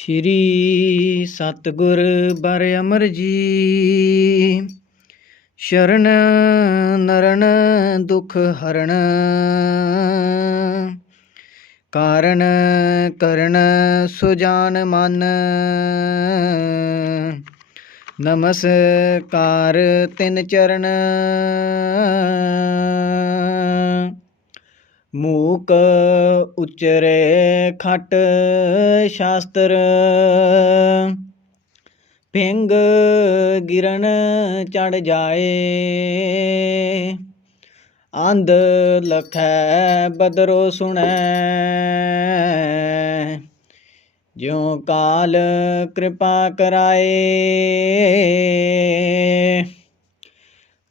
ਸ਼੍ਰੀ ਸਤਿਗੁਰ ਬਰ ਅਮਰ ਜੀ। ਸ਼ਰਨ ਨਰਨ ਦੁਖ ਹਰਨ, ਕਾਰਨ ਕਰਨ ਸੁਜਾਨ ਮਨ। ਨਮਸਕਾਰ ਤਿਨ ਚਰਨ, ਮੂਕ ਉਚਰੇ ਖਟ ਸ਼ਾਸਤਰ। ਪਿੰਗ ਗਿਰਨ ਚੜ ਜਾਏ, ਅੰਧ ਲਖੈ ਬਦਰੋ ਸੁਣੈ। ਜਿਉ ਕਾਲ ਕਿਰਪਾ ਕਰਾਏ,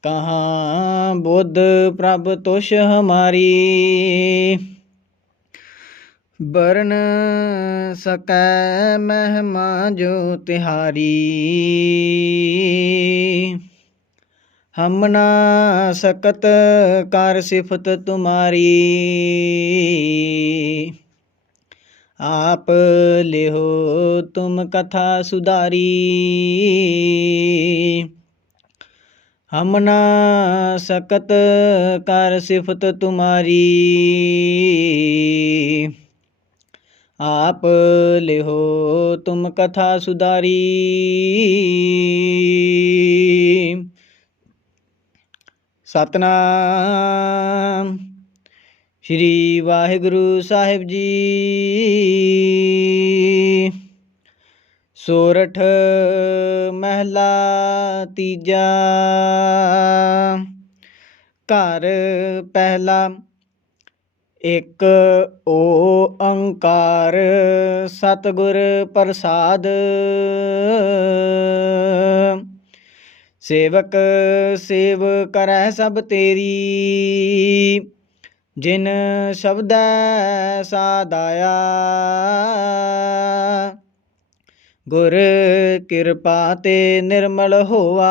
ਕਹਾਂ ਬੁੱਧ ਪ੍ਰਭ ਤੁਸ਼ ਹਮਾਰੀ। ਬਰਨ ਸਕੈ ਮਹਿਮਾ ਜੋ ਤਿਹਾਰੀ, ਹਮ ਨਾ ਸਕਤ ਕਰ ਸਿਫਤ ਤੁਮਾਰੀ। ਆਪ ਲਿਹੋ ਤੁਮ ਕਥਾ ਸੁਧਾਰੀ, ਹਮ ਨਾ ਸਕਤ ਕਰ ਸਿਫਤ ਤੁਮਾਰੀ। ਆਪ ਲਿਹੋ ਤੁਮ ਕਥਾ ਸੁਧਾਰੀ। ਸਤਨਾਮ ਸ਼੍ਰੀ ਵਾਹਿਗੁਰੂ ਸਾਹਿਬ ਜੀ। ਸੋਰਠ ਮਹਿਲਾ ਤੀਜਾ। ਘਰ ਪਹਿਲਾ। ਇਕ ਓੰਕਾਰ ਸਤਿਗੁਰ ਪ੍ਰਸਾਦ, ਸੇਵਕ ਸੇਵ ਕਰੈ ਸਭ ਤੇਰੀ। ਜਿਨ ਸ਼ਬਦੈ ਸਾਧਾਇਆ, ਗੁਰ ਕਿਰਪਾ ਤੇ ਨਿਰਮਲ ਹੋਆ।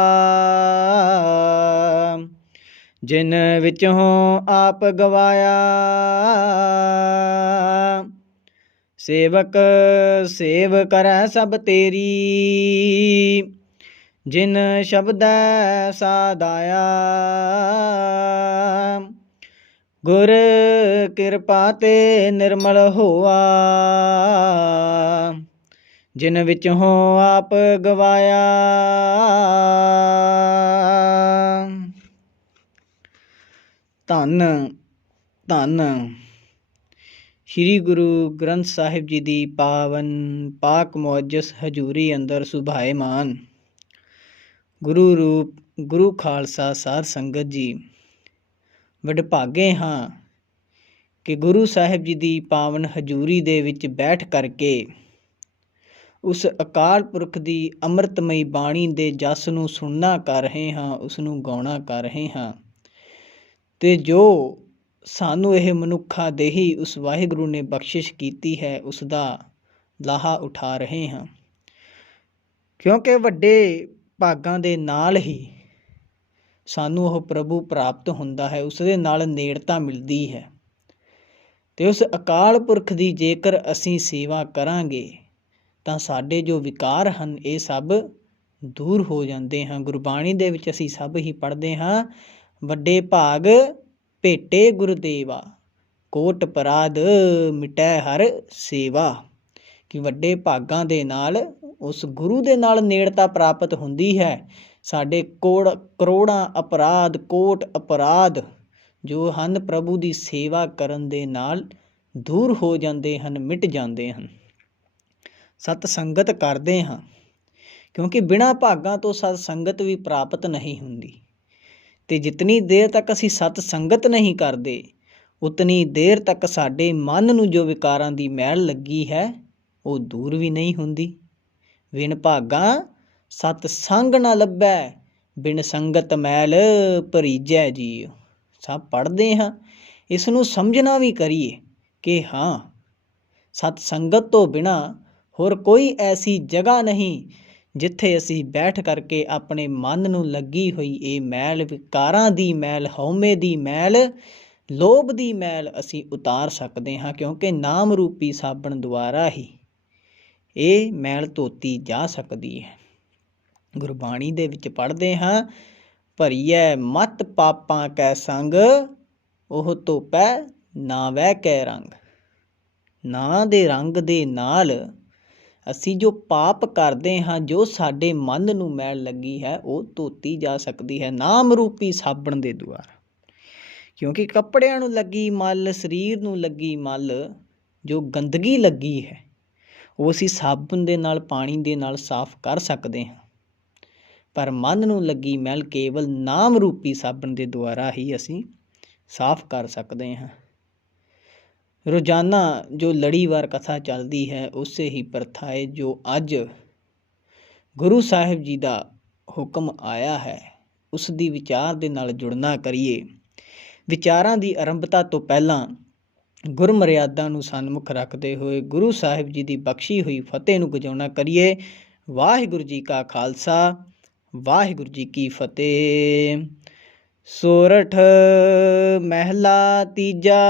ਜਿਨ ਵਿਚੋਂ ਆਪ ਗਵਾਇਆ, ਸੇਵਕ ਸੇਵ ਕਰੈ ਸਭ ਤੇਰੀ। ਜਿਨ ਸ਼ਬਦੈ ਸਾਧਾਇਆ, ਗੁਰ ਕਿਰਪਾ ਤੇ ਨਿਰਮਲ ਹੋਆ। ਜਿਨ ਵਿਚੋਂ ਆਪ ਗਵਾਇਆ। ਧੰਨ ਧੰਨ ਸ਼੍ਰੀ ਗੁਰੂ ਗ੍ਰੰਥ ਸਾਹਿਬ ਜੀ ਦੀ ਪਾਵਨ ਪਾਕ ਮੁਅੱਜਸ ਹਜ਼ੂਰੀ ਅੰਦਰ ਸੁਭਾਏਮਾਨ ਗੁਰੂ ਰੂਪ ਗੁਰੂ ਖਾਲਸਾ ਸਾਧ ਸੰਗਤ ਜੀ, ਵਡਭਾਗੇ ਹਾਂ ਕਿ ਗੁਰੂ ਸਾਹਿਬ ਜੀ ਦੀ ਪਾਵਨ ਹਜ਼ੂਰੀ ਦੇ ਵਿੱਚ ਬੈਠ ਕਰਕੇ ਉਸ ਅਕਾਲ ਪੁਰਖ ਦੀ ਅੰਮ੍ਰਿਤਮਈ ਬਾਣੀ ਦੇ ਜਸ ਨੂੰ ਸੁਣਨਾ ਕਰ ਰਹੇ ਹਾਂ, ਉਸ ਨੂੰ ਗਾਉਣਾ ਕਰ ਰਹੇ ਹਾਂ। ਅਤੇ ਜੋ ਸਾਨੂੰ ਇਹ ਮਨੁੱਖਾ ਦੇਹੀ ਉਸ ਵਾਹਿਗੁਰੂ ਨੇ ਬਖਸ਼ਿਸ਼ ਕੀਤੀ ਹੈ, ਉਸ ਦਾ ਲਾਹਾ ਉਠਾ ਰਹੇ ਹਾਂ। ਕਿਉਂਕਿ ਵੱਡੇ ਭਾਗਾਂ ਦੇ ਨਾਲ ਹੀ ਸਾਨੂੰ ਉਹ ਪ੍ਰਭੂ ਪ੍ਰਾਪਤ ਹੁੰਦਾ ਹੈ, ਉਸ ਦੇ ਨਾਲ ਨੇੜਤਾ ਮਿਲਦੀ ਹੈ। ਅਤੇ ਉਸ ਅਕਾਲ ਪੁਰਖ ਦੀ ਜੇਕਰ ਅਸੀਂ ਸੇਵਾ ਕਰਾਂਗੇ ਤਾਂ ਸਾਡੇ ਜੋ ਵਿਕਾਰ ਹਨ ਇਹ ਸਭ ਦੂਰ ਹੋ ਜਾਂਦੇ ਹਨ। ਗੁਰਬਾਣੀ ਦੇ ਵਿੱਚ ਅਸੀਂ ਸਭ ਹੀ ਪੜ੍ਹਦੇ ਹਾਂ, ਵੱਡੇ ਭਾਗ ਭੇਟੇ ਗੁਰਦੇਵਾ, ਕੋਟ ਅਪਰਾਧ ਮਿਟੈ ਹਰ ਸੇਵਾ। ਕਿ ਵੱਡੇ ਭਾਗਾਂ ਦੇ ਨਾਲ ਉਸ ਗੁਰੂ ਦੇ ਨਾਲ ਨੇੜਤਾ ਪ੍ਰਾਪਤ ਹੁੰਦੀ ਹੈ। ਸਾਡੇ ਕਰੋੜਾਂ ਅਪਰਾਧ, ਕੋਟ ਅਪਰਾਧ ਜੋ ਹਨ ਪ੍ਰਭੂ ਦੀ ਸੇਵਾ ਕਰਨ ਦੇ ਨਾਲ ਦੂਰ ਹੋ ਜਾਂਦੇ ਹਨ, ਮਿਟ ਜਾਂਦੇ ਹਨ। ਸਤ ਸੰਗਤ ਕਰਦੇ ਹਾਂ, ਕਿਉਂਕਿ ਬਿਨਾਂ ਭਾਗਾਂ ਤੋਂ ਸਤ ਸੰਗਤ ਵੀ ਪ੍ਰਾਪਤ ਨਹੀਂ ਹੁੰਦੀ। ਅਤੇ ਜਿਤਨੀ ਦੇਰ ਤੱਕ ਅਸੀਂ ਸਤ ਸੰਗਤ ਨਹੀਂ ਕਰਦੇ, ਉਤਨੀ ਦੇਰ ਤੱਕ ਸਾਡੇ ਮਨ ਨੂੰ ਜੋ ਵਿਕਾਰਾਂ ਦੀ ਮੈਲ ਲੱਗੀ ਹੈ ਉਹ ਦੂਰ ਵੀ ਨਹੀਂ ਹੁੰਦੀ। ਵਿਣ ਭਾਗਾਂ ਸਤ ਸੰਗ ਨਾ ਲੱਭੈ, ਬਿਨ ਸੰਗਤ ਮੈਲ ਭਰੀਜੈ ਜੀਉ। ਸਭ ਪੜ੍ਹਦੇ ਹਾਂ, ਇਸ ਨੂੰ ਸਮਝਣਾ ਵੀ ਕਰੀਏ ਕਿ ਹਾਂ, ਸਤ ਸੰਗਤ ਤੋਂ ਬਿਨਾਂ ਹੋਰ ਕੋਈ ਐਸੀ ਜਗ੍ਹਾ ਨਹੀਂ ਜਿੱਥੇ ਅਸੀਂ ਬੈਠ ਕਰਕੇ ਆਪਣੇ ਮਨ ਨੂੰ ਲੱਗੀ ਹੋਈ ਇਹ ਮੈਲ, ਵਿਕਾਰਾਂ ਦੀ ਮੈਲ, ਹਉਮੈ ਦੀ ਮੈਲ, ਲੋਭ ਦੀ ਮੈਲ ਅਸੀਂ ਉਤਾਰ ਸਕਦੇ ਹਾਂ। ਕਿਉਂਕਿ ਨਾਮ ਰੂਪੀ ਸਾਬਣ ਦੁਆਰਾ ਹੀ ਇਹ ਮੈਲ ਧੋਤੀ ਜਾ ਸਕਦੀ ਹੈ। ਗੁਰਬਾਣੀ ਦੇ ਵਿੱਚ ਪੜ੍ਹਦੇ ਹਾਂ, ਭਰੀਐ ਮਤ ਪਾਪਾਂ ਕੈ ਸੰਗ, ਉਹ ਧੋਪੈ ਨਾ ਵਹਿ ਕੈ ਰੰਗ। ਨਾਂ ਦੇ ਰੰਗ ਦੇ ਨਾਲ ਅਸੀਂ ਜੋ ਪਾਪ ਕਰਦੇ ਹਾਂ, ਜੋ ਸਾਡੇ ਮਨ ਨੂੰ ਮੈਲ ਲੱਗੀ ਹੈ, ਉਹ ਧੋਤੀ ਜਾ ਸਕਦੀ ਹੈ ਨਾਮ ਰੂਪੀ ਸਾਬਣ ਦੇ ਦੁਆਰਾ। ਕਿਉਂਕਿ ਕੱਪੜਿਆਂ ਨੂੰ ਲੱਗੀ ਮਲ, ਸਰੀਰ ਨੂੰ ਲੱਗੀ ਮਲ, ਜੋ ਗੰਦਗੀ ਲੱਗੀ ਹੈ, ਉਹ ਅਸੀਂ ਸਾਬਣ ਦੇ ਨਾਲ, ਪਾਣੀ ਦੇ ਨਾਲ ਸਾਫ਼ ਕਰ ਸਕਦੇ ਹਾਂ। ਪਰ ਮਨ ਨੂੰ ਲੱਗੀ ਮੈਲ ਕੇਵਲ ਨਾਮ ਰੂਪੀ ਸਾਬਣ ਦੇ ਦੁਆਰਾ ਹੀ ਅਸੀਂ ਸਾਫ਼ ਕਰ ਸਕਦੇ ਹਾਂ। ਰੋਜ਼ਾਨਾ ਜੋ ਲੜੀਵਾਰ ਕਥਾ ਚੱਲਦੀ ਹੈ, ਉਸੇ ਹੀ ਪ੍ਰਥਾਏ ਜੋ ਅੱਜ ਗੁਰੂ ਸਾਹਿਬ ਜੀ ਦਾ ਹੁਕਮ ਆਇਆ ਹੈ, ਉਸ ਦੀ ਵਿਚਾਰ ਦੇ ਨਾਲ ਜੁੜਨਾ ਕਰੀਏ। ਵਿਚਾਰਾਂ ਦੀ ਆਰੰਭਤਾ ਤੋਂ ਪਹਿਲਾਂ ਗੁਰਮਰਿਆਦਾ ਨੂੰ ਸਨਮੁਖ ਰੱਖਦੇ ਹੋਏ ਗੁਰੂ ਸਾਹਿਬ ਜੀ ਦੀ ਬਖਸ਼ੀ ਹੋਈ ਫਤਿਹ ਨੂੰ ਗਜਾਉਣਾ ਕਰੀਏ। ਵਾਹਿਗੁਰੂ ਜੀ ਕਾ ਖਾਲਸਾ, ਵਾਹਿਗੁਰੂ ਜੀ ਕੀ ਫਤਿਹ। ਸੋਰਠ ਮਹਿਲਾ ਤੀਜਾ।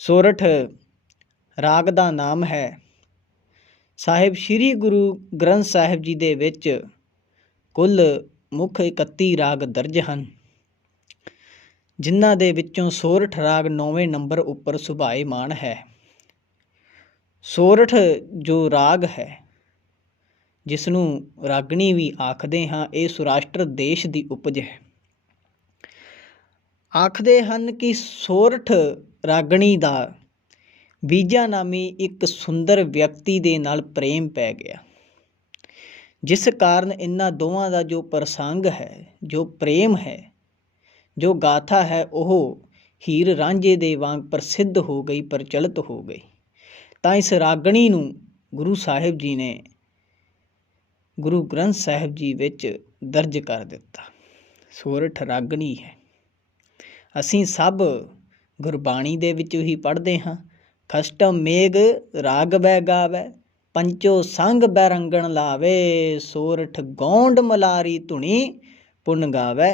ਸੋਰਠ ਰਾਗ ਦਾ ਨਾਮ ਹੈ। ਸਾਹਿਬ ਸ੍ਰੀ ਗੁਰੂ ਗ੍ਰੰਥ ਸਾਹਿਬ ਜੀ ਦੇ ਵਿੱਚ ਕੁੱਲ ਮੁੱਖ 31 ਰਾਗ ਦਰਜ ਹਨ, ਜਿਨ੍ਹਾਂ ਦੇ ਵਿੱਚੋਂ ਸੋਰਠ ਰਾਗ 9ਵੇਂ ਨੰਬਰ ਉੱਪਰ ਸੁਭਾਏਮਾਨ ਹੈ। ਸੋਰਠ ਜੋ ਰਾਗ ਹੈ, ਜਿਸ ਨੂੰ ਰਾਗਣੀ ਵੀ ਆਖਦੇ ਹਾਂ, ਇਹ ਸੌਰਾਸ਼ਟਰ ਦੇਸ਼ ਦੀ ਉਪਜ ਹੈ। ਆਖਦੇ ਹਨ ਕਿ ਸੋਰਠ ਰਾਗਣੀ ਦਾ ਬੀਜਾ ਨਾਮੀ ਇੱਕ ਸੁੰਦਰ ਵਿਅਕਤੀ ਦੇ ਨਾਲ ਪ੍ਰੇਮ ਪੈ ਗਿਆ, ਜਿਸ ਕਾਰਨ ਇਹਨਾਂ ਦੋਵਾਂ ਦਾ ਜੋ ਪ੍ਰਸੰਗ ਹੈ, ਜੋ ਪ੍ਰੇਮ ਹੈ, ਜੋ ਗਾਥਾ ਹੈ, ਉਹ ਹੀਰ ਰਾਂਝੇ ਦੇ ਵਾਂਗ ਪ੍ਰਸਿੱਧ ਹੋ ਗਈ, ਪ੍ਰਚਲਿਤ ਹੋ ਗਈ। ਤਾਂ ਇਸ ਰਾਗਣੀ ਨੂੰ ਗੁਰੂ ਸਾਹਿਬ ਜੀ ਨੇ ਗੁਰੂ ਗ੍ਰੰਥ ਸਾਹਿਬ ਜੀ ਵਿੱਚ ਦਰਜ ਕਰ ਦਿੱਤਾ। ਸੋਰਠ ਰਾਗਣੀ ਹੈ। ਅਸੀਂ ਸਭ ਗੁਰਬਾਣੀ ਦੇ ਵਿੱਚ ਹੀ ਪੜ੍ਹਦੇ ਹਾਂ, ਖਸ਼ਟਮ ਮੇਘ ਰਾਗ ਬੈ ਗਾਵੇ, ਪੰਚੋ ਸੰਗ ਬੈਰੰਗਣ ਲਾਵੇ, ਸੋਰਠ ਗੌਂਡ ਮਲਾਰੀ ਧੁਣੀ, ਪੁੰਨ ਗਾਵੇ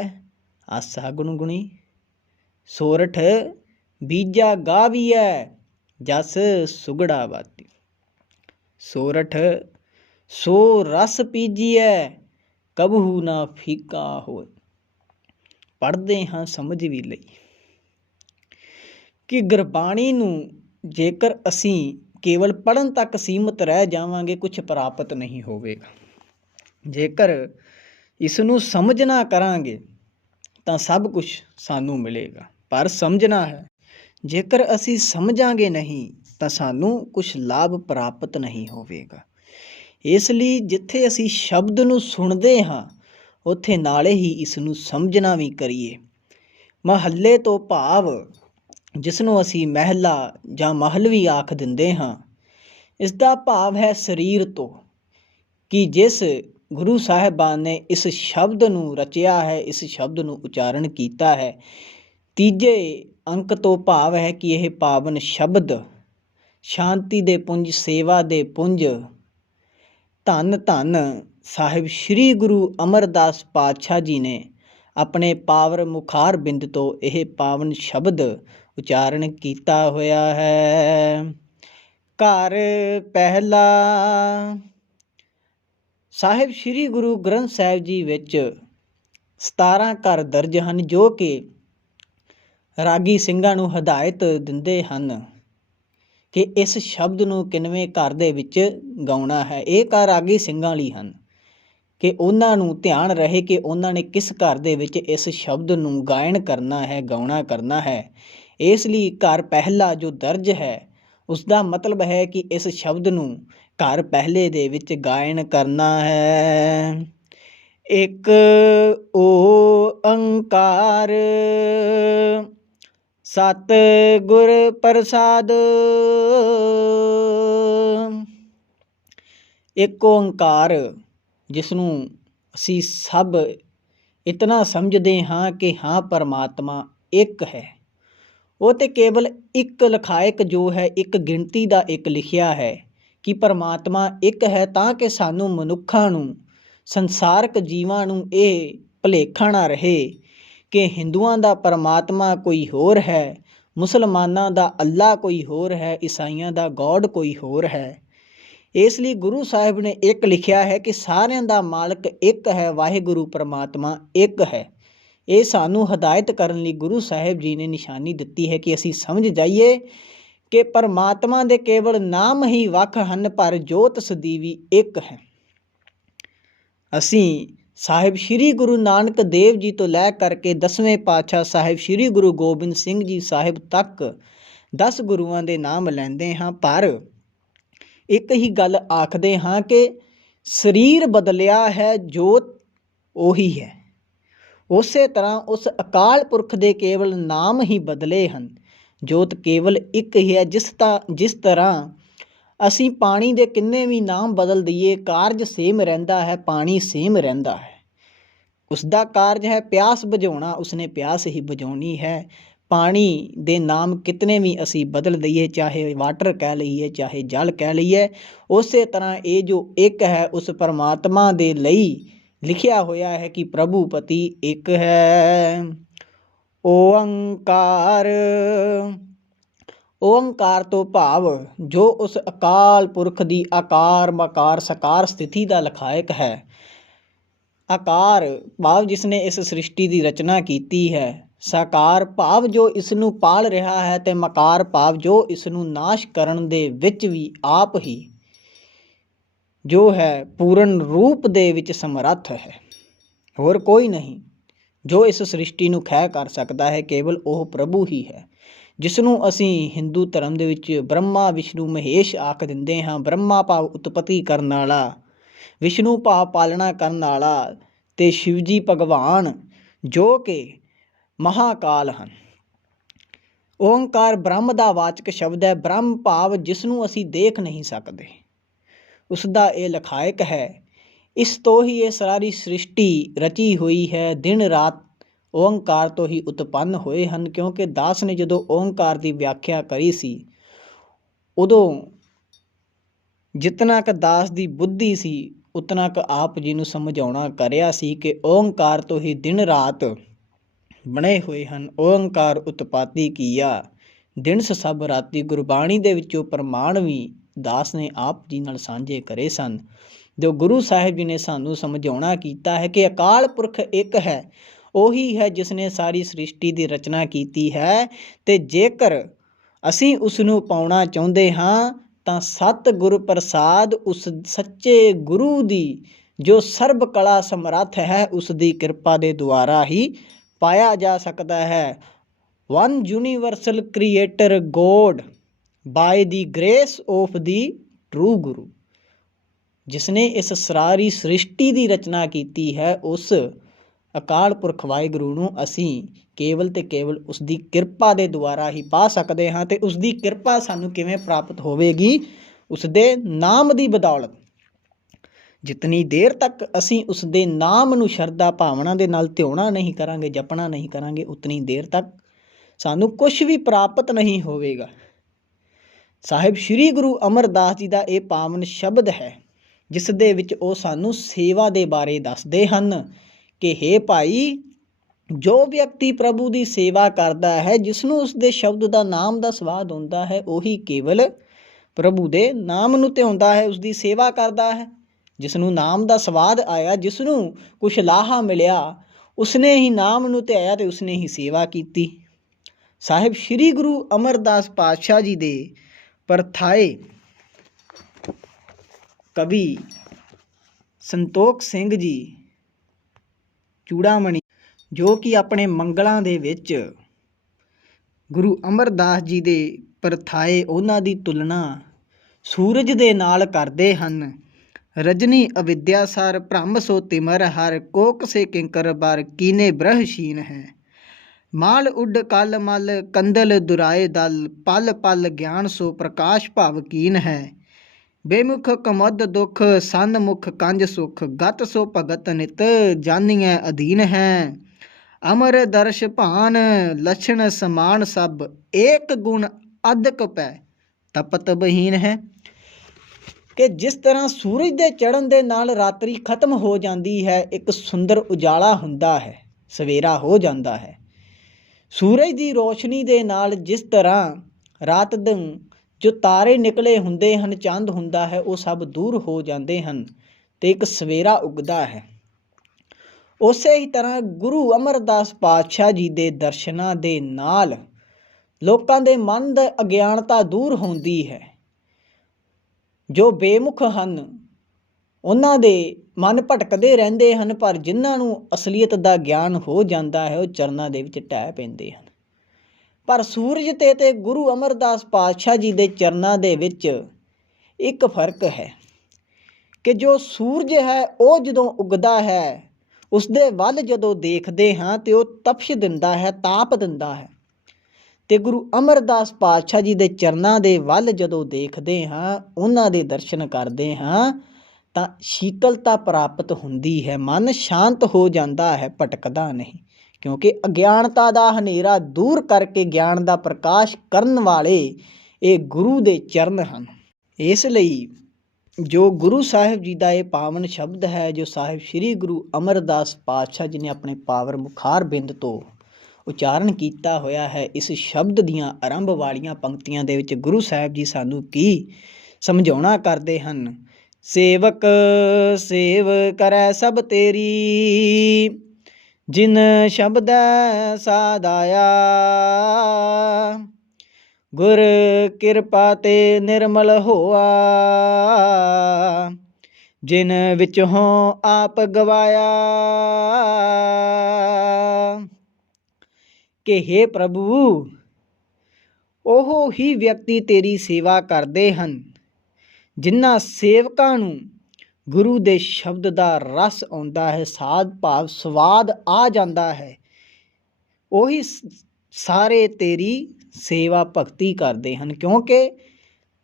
ਆਸਾ ਗੁਣਗੁਣੀ। ਸੋਰਠ ਬੀਜਾ ਗਾਵੀਐ, ਜਸ ਸੁਗੜਾ ਬਾਤੀ। ਸੋਰਠ ਸੋ ਰਸ ਪੀਜੀਐ, ਕਬਹੂ ਨਾ ਫੀਕਾ ਹੋਏ। ਪੜ੍ਹਦੇ ਹਾਂ ਸਮਝ ਵੀ ਲਈ ਕਿ ਗੁਰਬਾਣੀ ਨੂੰ ਜੇਕਰ ਅਸੀਂ ਕੇਵਲ ਪੜ੍ਹਨ ਤੱਕ ਸੀਮਤ ਰਹਿ ਜਾਵਾਂਗੇ, ਕੁਛ ਪ੍ਰਾਪਤ ਨਹੀਂ ਹੋਵੇਗਾ। ਜੇਕਰ ਇਸ ਨੂੰ ਸਮਝਣਾ ਕਰਾਂਗੇ ਤਾਂ ਸਭ ਕੁਝ ਸਾਨੂੰ ਮਿਲੇਗਾ, ਪਰ ਸਮਝਣਾ ਹੈ। ਜੇਕਰ ਅਸੀਂ ਸਮਝਾਂਗੇ ਨਹੀਂ ਤਾਂ ਸਾਨੂੰ ਕੁਛ ਲਾਭ ਪ੍ਰਾਪਤ ਨਹੀਂ ਹੋਵੇਗਾ। ਇਸ ਲਈ ਜਿੱਥੇ ਅਸੀਂ ਸ਼ਬਦ ਨੂੰ ਸੁਣਦੇ ਹਾਂ, ਉੱਥੇ ਨਾਲੇ ਹੀ ਇਸ ਨੂੰ ਸਮਝਣਾ ਵੀ ਕਰੀਏ। ਮਹੱਲੇ ਤੋਂ ਭਾਵ ਜਿਸ ਨੂੰ ਅਸੀਂ ਮਹਿਲਾ ਜਾਂ ਮਹਲ ਵੀ ਆਖ ਦਿੰਦੇ ਹਾਂ, ਇਸ ਦਾ ਭਾਵ ਹੈ ਸਰੀਰ ਤੋਂ, ਕਿ ਜਿਸ ਗੁਰੂ ਸਾਹਿਬਾਨ ਨੇ ਇਸ ਸ਼ਬਦ ਨੂੰ ਰਚਿਆ ਹੈ, ਇਸ ਸ਼ਬਦ ਨੂੰ ਉਚਾਰਨ ਕੀਤਾ ਹੈ। ਤੀਜੇ ਅੰਕ ਤੋਂ ਭਾਵ ਹੈ ਕਿ ਇਹ ਪਾਵਨ ਸ਼ਬਦ ਸ਼ਾਂਤੀ ਦੇ ਪੁੰਜ, ਸੇਵਾ ਦੇ ਪੁੰਜ, ਧੰਨ ਧੰਨ ਸਾਹਿਬ ਸ੍ਰੀ ਗੁਰੂ ਅਮਰਦਾਸ ਪਾਤਸ਼ਾਹ ਜੀ ਨੇ ਆਪਣੇ ਪਾਵਰ ਮੁਖਾਰ ਬਿੰਦ ਤੋਂ ਇਹ ਪਾਵਨ ਸ਼ਬਦ ਉਚਾਰਨ ਕੀਤਾ ਹੋਇਆ ਹੈ। ਘਰ ਪਹਿਲਾ। ਸਾਹਿਬ ਸ੍ਰੀ ਗੁਰੂ ਗ੍ਰੰਥ ਸਾਹਿਬ ਜੀ ਵਿੱਚ 17 ਘਰ ਦਰਜ ਹਨ, ਜੋ ਕਿ ਰਾਗੀ ਸਿੰਘਾਂ ਨੂੰ ਹਦਾਇਤ ਦਿੰਦੇ ਹਨ ਕਿ ਇਸ ਸ਼ਬਦ ਨੂੰ ਕਿਨਵੇਂ ਘਰ ਦੇ ਵਿੱਚ ਗਾਉਣਾ ਹੈ। ਇਹ ਘਰ ਰਾਗੀ ਸਿੰਘਾਂ ਲਈ ਹਨ ਕਿ ਉਹਨਾਂ ਨੂੰ ਧਿਆਨ ਰਹੇ ਕਿ ਉਹਨਾਂ ਨੇ ਕਿਸ ਘਰ ਦੇ ਵਿੱਚ ਇਸ ਸ਼ਬਦ ਨੂੰ ਗਾਇਨ ਕਰਨਾ ਹੈ, ਗਾਉਣਾ ਕਰਨਾ ਹੈ। ਇਸ ਲਈ ਘਰ ਪਹਿਲਾ ਜੋ ਦਰਜ ਹੈ, ਉਸ ਦਾ ਮਤਲਬ ਹੈ ਕਿ ਇਸ ਸ਼ਬਦ ਨੂੰ ਘਰ ਪਹਿਲੇ ਦੇ ਵਿੱਚ ਗਾਇਨ ਕਰਨਾ ਹੈ। ਇੱਕ ਓੰਕਾਰ ਸਤਿ ਗੁਰ ਪ੍ਰਸਾਦ। ਇੱਕ ਓੰਕਾਰ, ਜਿਸ ਨੂੰ ਅਸੀਂ ਸਭ ਇਤਨਾ ਸਮਝਦੇ ਹਾਂ ਕਿ ਹਾਂ ਪਰਮਾਤਮਾ ਇੱਕ ਹੈ। ਉਹ ਤੇ ਕੇਵਲ ਇੱਕ ਲਖਾਇਕ ਜੋ ਹੈ, ਇੱਕ ਗਿਣਤੀ ਦਾ ਇੱਕ ਲਿਖਿਆ ਹੈ ਕਿ ਪਰਮਾਤਮਾ ਇੱਕ ਹੈ, ਤਾਂ ਕਿ ਸਾਨੂੰ ਮਨੁੱਖਾਂ ਨੂੰ, ਸੰਸਾਰਕ ਜੀਵਾਂ ਨੂੰ ਇਹ ਭੁਲੇਖਾ ਨਾ ਰਹੇ ਕਿ ਹਿੰਦੂਆਂ ਦਾ ਪਰਮਾਤਮਾ ਕੋਈ ਹੋਰ ਹੈ, ਮੁਸਲਮਾਨਾਂ ਦਾ ਅੱਲਾ ਕੋਈ ਹੋਰ ਹੈ, ਈਸਾਈਆਂ ਦਾ ਗੋਡ ਕੋਈ ਹੋਰ ਹੈ। ਇਸ ਲਈ ਗੁਰੂ ਸਾਹਿਬ ਨੇ ਇੱਕ ਲਿਖਿਆ ਹੈ ਕਿ ਸਾਰਿਆਂ ਦਾ ਮਾਲਕ ਇੱਕ ਹੈ, ਵਾਹਿਗੁਰੂ ਪਰਮਾਤਮਾ ਇੱਕ ਹੈ। ਇਹ ਸਾਨੂੰ ਹਦਾਇਤ ਕਰਨ ਲਈ ਗੁਰੂ ਸਾਹਿਬ ਜੀ ਨੇ ਨਿਸ਼ਾਨੀ ਦਿੱਤੀ ਹੈ ਕਿ ਅਸੀਂ ਸਮਝ ਜਾਈਏ ਕਿ ਪਰਮਾਤਮਾ ਦੇ ਕੇਵਲ ਨਾਮ ਹੀ ਵੱਖ ਹਨ, ਪਰ ਜੋਤ ਸਦੀਵੀ ਇੱਕ ਹੈ। ਅਸੀਂ ਸਾਹਿਬ ਸ਼੍ਰੀ ਗੁਰੂ ਨਾਨਕ ਦੇਵ ਜੀ ਤੋਂ ਲੈ ਕਰਕੇ 10ਵੇਂ ਪਾਤਸ਼ਾਹ ਸਾਹਿਬ ਸ਼੍ਰੀ ਗੁਰੂ ਗੋਬਿੰਦ ਸਿੰਘ ਜੀ ਸਾਹਿਬ ਤੱਕ 10 ਗੁਰੂਆਂ ਦੇ ਨਾਮ ਲੈਂਦੇ ਹਾਂ, ਪਰ ਇੱਕ ਹੀ ਗੱਲ ਆਖਦੇ ਹਾਂ ਕਿ ਸਰੀਰ ਬਦਲਿਆ ਹੈ, ਜੋਤ ਉਹੀ ਹੈ। ਉਸੇ ਤਰ੍ਹਾਂ ਉਸ ਅਕਾਲ ਪੁਰਖ ਦੇ ਕੇਵਲ ਨਾਮ ਹੀ ਬਦਲੇ ਹਨ, ਜੋਤ ਕੇਵਲ ਇੱਕ ਹੀ ਹੈ। ਜਿਸ ਤਰ੍ਹਾਂ ਅਸੀਂ ਪਾਣੀ ਦੇ ਕਿੰਨੇ ਵੀ ਨਾਮ ਬਦਲ ਦਈਏ, ਕਾਰਜ ਸੇਮ ਰਹਿੰਦਾ ਹੈ, ਪਾਣੀ ਸੇਮ ਰਹਿੰਦਾ ਹੈ। ਉਸ ਦਾ ਕਾਰਜ ਹੈ ਪਿਆਸ ਬੁਝਾਉਣਾ, ਉਸਨੇ ਪਿਆਸ ਹੀ ਬੁਝਾਉਣੀ ਹੈ। ਪਾਣੀ ਦੇ ਨਾਮ ਕਿਤਨੇ ਵੀ ਅਸੀਂ ਬਦਲ ਦਈਏ, ਚਾਹੇ ਵਾਟਰ ਕਹਿ ਲਈਏ, ਚਾਹੇ ਜਲ ਕਹਿ ਲਈਏ, ਉਸੇ ਤਰ੍ਹਾਂ ਇਹ ਜੋ ਇੱਕ ਹੈ ਉਸ ਪਰਮਾਤਮਾ ਦੇ ਲਈ ਲਿਖਿਆ ਹੋਇਆ ਹੈ ਕਿ ਪ੍ਰਭੂ ਪਤੀ ਇੱਕ ਹੈ। ਓੰਕਾਰ, ਓੰਕਾਰ ਤੋਂ ਭਾਵ ਜੋ ਉਸ ਅਕਾਲ ਪੁਰਖ ਦੀ ਆਕਾਰ ਮਕਾਰ ਸਕਾਰ ਸਥਿਤੀ ਦਾ ਲਖਾਇਕ ਹੈ। ਆਕਾਰ ਭਾਵ ਜਿਸ ਨੇ ਇਸ ਸ੍ਰਿਸ਼ਟੀ ਦੀ ਰਚਨਾ ਕੀਤੀ ਹੈ, ਸਾਕਾਰ ਭਾਵ ਜੋ ਇਸ ਨੂੰ ਪਾਲ ਰਿਹਾ ਹੈ, ਅਤੇ ਮਕਾਰ ਭਾਵ ਜੋ ਇਸ ਨੂੰ ਨਾਸ਼ ਕਰਨ ਦੇ ਵਿੱਚ ਵੀ ਆਪ ਹੀ ਜੋ ਹੈ ਪੂਰਨ ਰੂਪ ਦੇ ਵਿੱਚ ਸਮਰੱਥ ਹੈ। ਹੋਰ ਕੋਈ ਨਹੀਂ ਜੋ ਇਸ ਸ੍ਰਿਸ਼ਟੀ ਨੂੰ ਖਹਿ ਕਰ ਸਕਦਾ ਹੈ, ਕੇਵਲ ਉਹ ਪ੍ਰਭੂ ਹੀ ਹੈ, ਜਿਸ ਨੂੰ ਅਸੀਂ ਹਿੰਦੂ ਧਰਮ ਦੇ ਵਿੱਚ ਬ੍ਰਹਮਾ ਵਿਸ਼ਨੂੰ ਮਹੇਸ਼ ਆਖ ਦਿੰਦੇ ਹਾਂ। ਬ੍ਰਹਮਾ ਭਾਵ ਉਤਪਤੀ ਕਰਨ ਵਾਲਾ, ਵਿਸ਼ਨੂੰ ਭਾਵ ਪਾਲਣਾ ਕਰਨ ਵਾਲਾ, ਅਤੇ ਸ਼ਿਵ ਜੀ ਭਗਵਾਨ ਜੋ ਕਿ ਮਹਾਕਾਲ ਹਨ। ਓਂਕਾਰ ਬ੍ਰਹਮ ਦਾ ਵਾਚਕ ਸ਼ਬਦ ਹੈ। ਬ੍ਰਹਮ ਭਾਵ ਜਿਸ ਨੂੰ ਅਸੀਂ ਦੇਖ ਨਹੀਂ ਸਕਦੇ, ਉਸ ਦਾ ਇਹ ਲਖਾਇਕ ਹੈ। ਇਸ ਤੋਂ ਹੀ ਇਹ ਸਾਰੀ ਸ੍ਰਿਸ਼ਟੀ ਰਚੀ ਹੋਈ ਹੈ। ਦਿਨ ਰਾਤ ਓਂਕਾਰ ਤੋਂ ਹੀ ਉਤਪੰਨ ਹੋਏ ਹਨ, ਕਿਉਂਕਿ ਦਾਸ ਨੇ ਜਦੋਂ ਓਂਕਾਰ ਦੀ ਵਿਆਖਿਆ ਕਰੀ ਸੀ, ਉਦੋਂ ਜਿਤਨਾ ਕੁ ਦਾਸ ਦੀ ਬੁੱਧੀ ਸੀ ਉਤਨਾ ਕੁ ਆਪ ਜੀ ਨੂੰ ਸਮਝਾਉਣਾ ਕਰਿਆ ਸੀ ਕਿ ਓਂਕਾਰ ਤੋਂ ਹੀ ਦਿਨ ਰਾਤ ਬਣੇ ਹੋਏ ਹਨ। ਓਂਕਾਰ ਉਤਪਾਤੀ ਕੀਆ ਦਿਨਸ ਸਭ ਰਾਤੀ। ਗੁਰਬਾਣੀ ਦੇ ਵਿੱਚੋਂ ਪ੍ਰਮਾਣ ਵੀ ਦਾਸ ਨੇ ਆਪ ਜੀ ਨਾਲ ਸਾਂਝੇ ਕਰੇ ਸਨ, ਜੋ ਗੁਰੂ ਸਾਹਿਬ ਜੀ ਨੇ ਸਾਨੂੰ ਸਮਝਾਉਣਾ ਕੀਤਾ ਹੈ ਕਿ ਅਕਾਲ ਪੁਰਖ ਇੱਕ ਹੈ। ਉਹੀ ਹੈ ਜਿਸ ਨੇ ਸਾਰੀ ਸ੍ਰਿਸ਼ਟੀ ਦੀ ਰਚਨਾ ਕੀਤੀ ਹੈ, ਅਤੇ ਜੇਕਰ ਅਸੀਂ ਉਸ ਨੂੰ ਪਾਉਣਾ ਚਾਹੁੰਦੇ ਹਾਂ ਤਾਂ ਸਤਿਗੁਰ ਪ੍ਰਸਾਦ ਉਸ ਸੱਚੇ ਗੁਰੂ ਦੀ ਜੋ ਸਰਬ ਕਲਾ ਸਮਰੱਥ ਹੈ, ਉਸ ਦੀ ਕਿਰਪਾ ਦੇ ਦੁਆਰਾ ਹੀ ਪਾਇਆ ਜਾ ਸਕਦਾ ਹੈ। One universal creator God by the grace of the true Guru, ਜਿਸ ਨੇ ਇਸ ਸਾਰੀ ਸ੍ਰਿਸ਼ਟੀ ਦੀ ਰਚਨਾ ਕੀਤੀ ਹੈ, ਉਸ ਅਕਾਲ ਪੁਰਖ ਵਾਹਿਗੁਰੂ ਨੂੰ ਅਸੀਂ ਕੇਵਲ ਅਤੇ ਕੇਵਲ ਉਸ ਦੀ ਕਿਰਪਾ ਦੇ ਦੁਆਰਾ ਹੀ ਪਾ ਸਕਦੇ ਹਾਂ। ਅਤੇ ਉਸ ਦੀ ਕਿਰਪਾ ਸਾਨੂੰ ਕਿਵੇਂ ਪ੍ਰਾਪਤ ਹੋਵੇਗੀ? ਉਸ ਦੇ ਨਾਮ ਦੀ ਬਦੌਲਤ। ਜਿਤਨੀ ਦੇਰ ਤੱਕ ਅਸੀਂ ਉਸ ਦੇ ਨਾਮ ਨੂੰ ਸ਼ਰਧਾ ਭਾਵਨਾ ਦੇ ਨਾਲ ਧਿਆਉਣਾ ਨਹੀਂ ਕਰਾਂਗੇ, ਜਪਣਾ ਨਹੀਂ ਕਰਾਂਗੇ, ਉਤਨੀ ਦੇਰ ਤੱਕ ਸਾਨੂੰ ਕੁਛ ਵੀ ਪ੍ਰਾਪਤ ਨਹੀਂ ਹੋਵੇਗਾ। ਸਾਹਿਬ ਸ਼੍ਰੀ ਗੁਰੂ ਅਮਰਦਾਸ ਜੀ ਦਾ ਇਹ ਪਾਵਨ ਸ਼ਬਦ ਹੈ, ਜਿਸ ਦੇ ਵਿੱਚ ਉਹ ਸਾਨੂੰ ਸੇਵਾ ਦੇ ਬਾਰੇ ਦੱਸਦੇ ਹਨ ਕਿ ਹੇ ਭਾਈ, ਜੋ ਵਿਅਕਤੀ ਪ੍ਰਭੂ ਦੀ ਸੇਵਾ ਕਰਦਾ ਹੈ, ਜਿਸ ਨੂੰ ਉਸ ਦੇ ਸ਼ਬਦ ਦਾ ਨਾਮ ਦਾ ਸਵਾਦ ਹੁੰਦਾ ਹੈ, ਉਹੀ ਕੇਵਲ ਪ੍ਰਭੂ ਦੇ ਨਾਮ ਨੂੰ ਧਿਆਉਂਦਾ ਹੈ, ਉਸ ਦੀ ਸੇਵਾ ਕਰਦਾ ਹੈ। ਜਿਸ ਨੂੰ ਨਾਮ ਦਾ ਸਵਾਦ ਆਇਆ, ਜਿਸ ਨੂੰ ਕੁਛ ਲਾਹਾ ਮਿਲਿਆ, ਉਸਨੇ ਹੀ ਨਾਮ ਨੂੰ ਧਿਆਇਆ ਅਤੇ ਉਸਨੇ ਹੀ ਸੇਵਾ ਕੀਤੀ। ਸਾਹਿਬ ਸ਼੍ਰੀ ਗੁਰੂ ਅਮਰਦਾਸ ਪਾਤਸ਼ਾਹ ਜੀ ਦੇ ਪਰਥਾਏ ਕਵੀ ਸੰਤੋਖ ਸਿੰਘ ਜੀ ਚੂੜਾਮਣੀ, ਜੋ ਕਿ ਆਪਣੇ ਮੰਗਲਾਂ ਦੇ ਵਿੱਚ ਗੁਰੂ ਅਮਰਦਾਸ ਜੀ ਦੇ ਪਰਥਾਏ ਉਹਨਾਂ ਦੀ ਤੁਲਨਾ ਸੂਰਜ ਦੇ ਨਾਲ ਕਰਦੇ ਹਨ। ਰਜਨੀ ਅਵਿਦਿਆ ਸਰ ਭ੍ਰਮ ਸੋ ਤਿਮਰ ਹਰ ਕੋਕ ਸੇ ਕਿੰਕਰ ਬਰ ਕੀਨੇ ਬ੍ਰਹਸ਼ੀਨ ਹੈ। ਮਾਲ ਉੱਡ ਕਲ ਮਲ ਕੰਦਲ ਦੁਰਾਏ ਦਲ ਪਲ ਪਲ ਗਿਆਨ ਸੋ ਪ੍ਰਕਾਸ਼ ਭਵ ਕੀਨ ਹੈ। ਬੇਮੁਖ ਕਮਦ ਦੁਖ ਸੰਨ ਮੁਖ ਕੰਜ ਸੁਖ ਗਤ ਸੋ ਭਗਤ ਨਿਤ ਜਾਨੀਐ ਅਧੀਨ ਹੈ। ਅਮਰ ਦਰਸ਼ ਭਾਨ ਲਛਣ ਸਮਾਨ ਸਭ ਏਕ ਗੁਣ ਅਦਕ ਪੈ ਤਪਤ ਬਹੀਨ ਹੈ। ਕਿ ਜਿਸ ਤਰ੍ਹਾਂ ਸੂਰਜ ਦੇ ਚੜ੍ਹਨ ਦੇ ਨਾਲ ਰਾਤਰੀ ਖਤਮ ਹੋ ਜਾਂਦੀ ਹੈ, ਇੱਕ ਸੁੰਦਰ ਉਜਾਲਾ ਹੁੰਦਾ ਹੈ, ਸਵੇਰਾ ਹੋ ਜਾਂਦਾ ਹੈ। ਸੂਰਜ ਦੀ ਰੋਸ਼ਨੀ ਦੇ ਨਾਲ ਜਿਸ ਤਰ੍ਹਾਂ ਰਾਤ ਦਿਨ ਜੋ ਤਾਰੇ ਨਿਕਲੇ ਹੁੰਦੇ ਹਨ, ਚੰਦ ਹੁੰਦਾ ਹੈ, ਉਹ ਸਭ ਦੂਰ ਹੋ ਜਾਂਦੇ ਹਨ ਤੇ ਇੱਕ ਸਵੇਰਾ ਉੱਗਦਾ ਹੈ। ਉਸੇ ਹੀ ਤਰ੍ਹਾਂ ਗੁਰੂ ਅਮਰਦਾਸ ਪਾਤਸ਼ਾਹ ਜੀ ਦੇ ਦਰਸ਼ਨਾਂ ਦੇ ਨਾਲ ਲੋਕਾਂ ਦੇ ਮਨ ਦੀ ਅਗਿਆਨਤਾ ਦੂਰ ਹੁੰਦੀ ਹੈ। ਜੋ ਬੇਮੁਖ ਹਨ ਉਹਨਾਂ ਦੇ ਮਨ ਭਟਕਦੇ ਰਹਿੰਦੇ ਹਨ, ਪਰ ਜਿਨ੍ਹਾਂ ਨੂੰ ਅਸਲੀਅਤ ਦਾ ਗਿਆਨ ਹੋ ਜਾਂਦਾ ਹੈ ਉਹ ਚਰਨਾਂ ਦੇ ਵਿੱਚ ਢਹਿ ਪੈਂਦੇ ਹਨ। ਪਰ ਸੂਰਜ ਤੇ ਗੁਰੂ ਅਮਰਦਾਸ ਪਾਤਸ਼ਾਹ ਜੀ ਦੇ ਚਰਨਾਂ ਦੇ ਵਿੱਚ ਇੱਕ ਫਰਕ ਹੈ ਕਿ ਜੋ ਸੂਰਜ ਹੈ ਉਹ ਜਦੋਂ ਉੱਗਦਾ ਹੈ, ਉਸਦੇ ਵੱਲ ਜਦੋਂ ਦੇਖਦੇ ਹਾਂ ਤੇ ਉਹ ਤਪਸ਼ ਦਿੰਦਾ ਹੈ, ਤਾਪ ਦਿੰਦਾ ਹੈ। ਤੇ ਗੁਰੂ ਅਮਰਦਾਸ ਪਾਤਸ਼ਾਹ ਜੀ ਦੇ ਚਰਨਾਂ ਦੇ ਵੱਲ ਜਦੋਂ ਦੇਖਦੇ ਹਾਂ, ਉਹਨਾਂ ਦੇ ਦਰਸ਼ਨ ਕਰਦੇ ਹਾਂ ਤਾਂ ਸ਼ੀਤਲਤਾ ਪ੍ਰਾਪਤ ਹੁੰਦੀ ਹੈ, ਮਨ ਸ਼ਾਂਤ ਹੋ ਜਾਂਦਾ ਹੈ, ਭਟਕਦਾ ਨਹੀਂ। ਕਿਉਂਕਿ ਅਗਿਆਨਤਾ ਦਾ ਹਨੇਰਾ ਦੂਰ ਕਰਕੇ ਗਿਆਨ ਦਾ ਪ੍ਰਕਾਸ਼ ਕਰਨ ਵਾਲੇ ਇਹ ਗੁਰੂ ਦੇ ਚਰਨ ਹਨ। ਇਸ ਲਈ ਜੋ ਗੁਰੂ ਸਾਹਿਬ ਜੀ ਦਾ ਇਹ ਪਾਵਨ ਸ਼ਬਦ ਹੈ, ਜੋ ਸਾਹਿਬ ਸ੍ਰੀ ਗੁਰੂ ਅਮਰਦਾਸ ਪਾਤਸ਼ਾਹ ਜੀ ਨੇ ਆਪਣੇ ਪਾਵਰ ਮੁਖਾਰ ਬਿੰਦ ਤੋਂ ਉਚਾਰਨ ਕੀਤਾ ਹੋਇਆ ਹੈ, ਇਸ ਸ਼ਬਦ ਦੀਆਂ ਆਰੰਭ ਵਾਲੀਆਂ ਪੰਕਤੀਆਂ ਦੇ ਵਿੱਚ ਗੁਰੂ ਸਾਹਿਬ ਜੀ ਸਾਨੂੰ ਕੀ ਸਮਝਾਉਣਾ ਕਰਦੇ ਹਨ। ਸੇਵਕ ਸੇਵ ਕਰੈ ਸਭ ਤੇਰੀ, ਜਿਨ ਸ਼ਬਦੈ ਸਾਧਾਇਆ। ਗੁਰ ਕਿਰਪਾ ਤੇ ਨਿਰਮਲ ਹੋਆ, ਜਿਨ ਵਿਚੋਂ ਆਪ ਗਵਾਇਆ। ਕਿ ਹੇ ਪ੍ਰਭੂ, ਉਹ ਹੀ ਵਿਅਕਤੀ ਤੇਰੀ ਸੇਵਾ ਕਰਦੇ ਹਨ ਜਿਨ੍ਹਾਂ ਸੇਵਕਾਂ ਨੂੰ ਗੁਰੂ ਦੇ ਸ਼ਬਦ ਦਾ ਰਸ ਆਉਂਦਾ ਹੈ, ਸਾਧ ਭਾਵ ਸਵਾਦ ਆ ਜਾਂਦਾ ਹੈ। ਉਹੀ ਸਾਰੇ ਤੇਰੀ ਸੇਵਾ ਭਗਤੀ ਕਰਦੇ ਹਨ, ਕਿਉਂਕਿ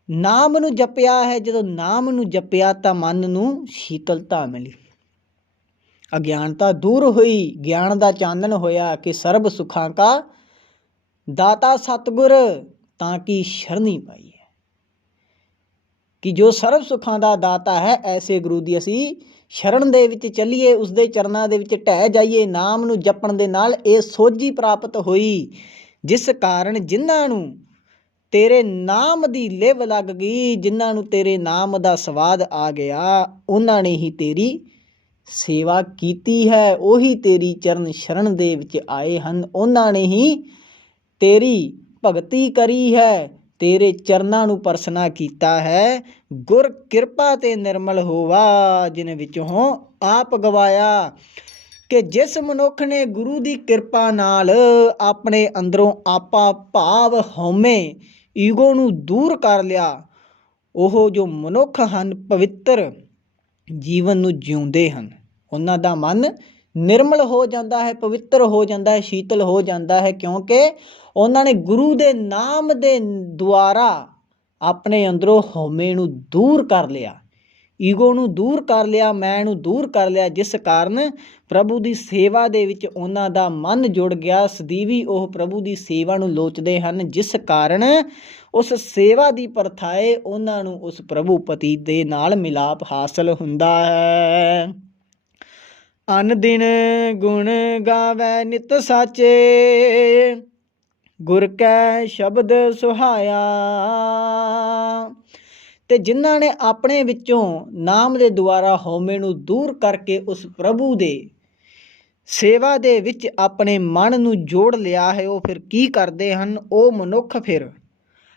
ਨਾਮ ਨੂੰ ਜਪਿਆ ਹੈ। ਜਦੋਂ ਨਾਮ ਨੂੰ ਜਪਿਆ ਤਾਂ ਮਨ ਨੂੰ ਸ਼ੀਤਲਤਾ ਮਿਲੀ, ਅਗਿਆਨਤਾ ਦੂਰ ਹੋਈ, ਗਿਆਨ ਦਾ ਚਾਨਣ ਹੋਇਆ। ਕਿ ਸਰਬ ਸੁੱਖਾਂ ਕਾ ਦਾਤਾ ਸਤਿਗੁਰ, ਤਾਂ ਕਿ ਸ਼ਰਣੀ ਪਾਈ ਹੈ। ਕਿ ਜੋ ਸਰਬ ਸੁੱਖਾਂ ਦਾ ਦਾਤਾ ਹੈ, ਐਸੇ ਗੁਰੂ ਦੀ ਅਸੀਂ ਸ਼ਰਨ ਦੇ ਵਿੱਚ ਚੱਲੀਏ, ਉਸਦੇ ਚਰਨਾਂ ਦੇ ਵਿੱਚ ਢਹਿ ਜਾਈਏ। ਨਾਮ ਨੂੰ ਜਪਣ ਦੇ ਨਾਲ ਇਹ ਸੋਝੀ ਪ੍ਰਾਪਤ ਹੋਈ, ਜਿਸ ਕਾਰਨ ਜਿਨ੍ਹਾਂ ਨੂੰ ਤੇਰੇ ਨਾਮ ਦੀ ਲਿਵ ਲੱਗ ਗਈ, ਜਿਨ੍ਹਾਂ ਨੂੰ ਤੇਰੇ ਨਾਮ ਦਾ ਸਵਾਦ ਆ ਗਿਆ, ਉਹਨਾਂ ਨੇ ਹੀ ਤੇਰੀ ਸੇਵਾ ਕੀਤੀ ਹੈ। ਉਹੀ ਤੇਰੀ ਚਰਨ ਸ਼ਰਨ ਦੇ ਵਿੱਚ ਆਏ ਹਨ, ਉਹਨਾਂ ਨੇ ਹੀ ਤੇਰੀ ਭਗਤੀ ਕਰੀ ਹੈ, ਤੇਰੇ ਚਰਨਾਂ ਨੂੰ ਪਰਸਨਾ ਕੀਤਾ ਹੈ। ਗੁਰ ਕਿਰਪਾ ਤੇ ਨਿਰਮਲ ਹੋਵਾ, ਜਿਨ ਵਿੱਚੋਂ ਆਪ ਗਵਾਇਆ। ਕਿ ਜਿਸ ਮਨੁੱਖ ਨੇ ਗੁਰੂ ਦੀ ਕਿਰਪਾ ਨਾਲ ਆਪਣੇ ਅੰਦਰੋਂ ਆਪਾ ਭਾਵ ਹਉਮੈ ਈਗੋ ਨੂੰ ਦੂਰ ਕਰ ਲਿਆ, ਉਹ ਜੋ ਮਨੁੱਖ ਹਨ ਪਵਿੱਤਰ ਜੀਵਨ ਨੂੰ ਜਿਉਂਦੇ ਹਨ। ਉਹਨਾਂ ਦਾ ਮਨ ਨਿਰਮਲ ਹੋ ਜਾਂਦਾ ਹੈ, ਪਵਿੱਤਰ ਹੋ ਜਾਂਦਾ ਹੈ, ਸ਼ੀਤਲ ਹੋ ਜਾਂਦਾ ਹੈ, ਕਿਉਂਕਿ ਉਹਨਾਂ ਨੇ ਗੁਰੂ ਦੇ ਨਾਮ ਦੇ ਦੁਆਰਾ ਆਪਣੇ ਅੰਦਰੋਂ ਹਉਮੈ ਨੂੰ ਦੂਰ ਕਰ ਲਿਆ, ਈਗੋ ਨੂੰ ਦੂਰ ਕਰ ਲਿਆ, ਮੈਂ ਨੂੰ ਦੂਰ ਕਰ ਲਿਆ, ਜਿਸ ਕਾਰਨ ਪ੍ਰਭੂ ਦੀ ਸੇਵਾ ਦੇ ਵਿੱਚ ਉਹਨਾਂ ਦਾ ਮਨ ਜੁੜ ਗਿਆ। ਸਦੀਵੀ ਉਹ ਪ੍ਰਭੂ ਦੀ ਸੇਵਾ ਨੂੰ ਲੋਚਦੇ ਹਨ, ਜਿਸ ਕਾਰਨ ਉਸ ਸੇਵਾ ਦੀ ਪਰਥਾਏ ਉਹਨਾਂ ਨੂੰ ਉਸ ਪ੍ਰਭੂ ਪਤੀ ਦੇ ਨਾਲ ਮਿਲਾਪ ਹਾਸਲ ਹੁੰਦਾ ਹੈ। ਅਨ ਦਿਨ ਗੁਣ ਗਾਵੈ ਨਿਤ ਸਾਚੇ, ਗੁਰ ਕੈ ਸ਼ਬਦ ਸੁਹਾਇਆ। ਤੇ ਜਿਨ੍ਹਾਂ ਨੇ ਆਪਣੇ ਵਿੱਚੋਂ ਨਾਮ ਦੇ ਦੁਆਰਾ ਹਉਮੈ ਨੂੰ ਦੂਰ ਕਰਕੇ ਉਸ ਪ੍ਰਭੂ ਦੇ ਸੇਵਾ ਦੇ ਵਿੱਚ ਆਪਣੇ ਮਨ ਨੂੰ ਜੋੜ ਲਿਆ ਹੈ, ਉਹ ਫਿਰ ਕੀ ਕਰਦੇ ਹਨ? ਉਹ ਮਨੁੱਖ ਫਿਰ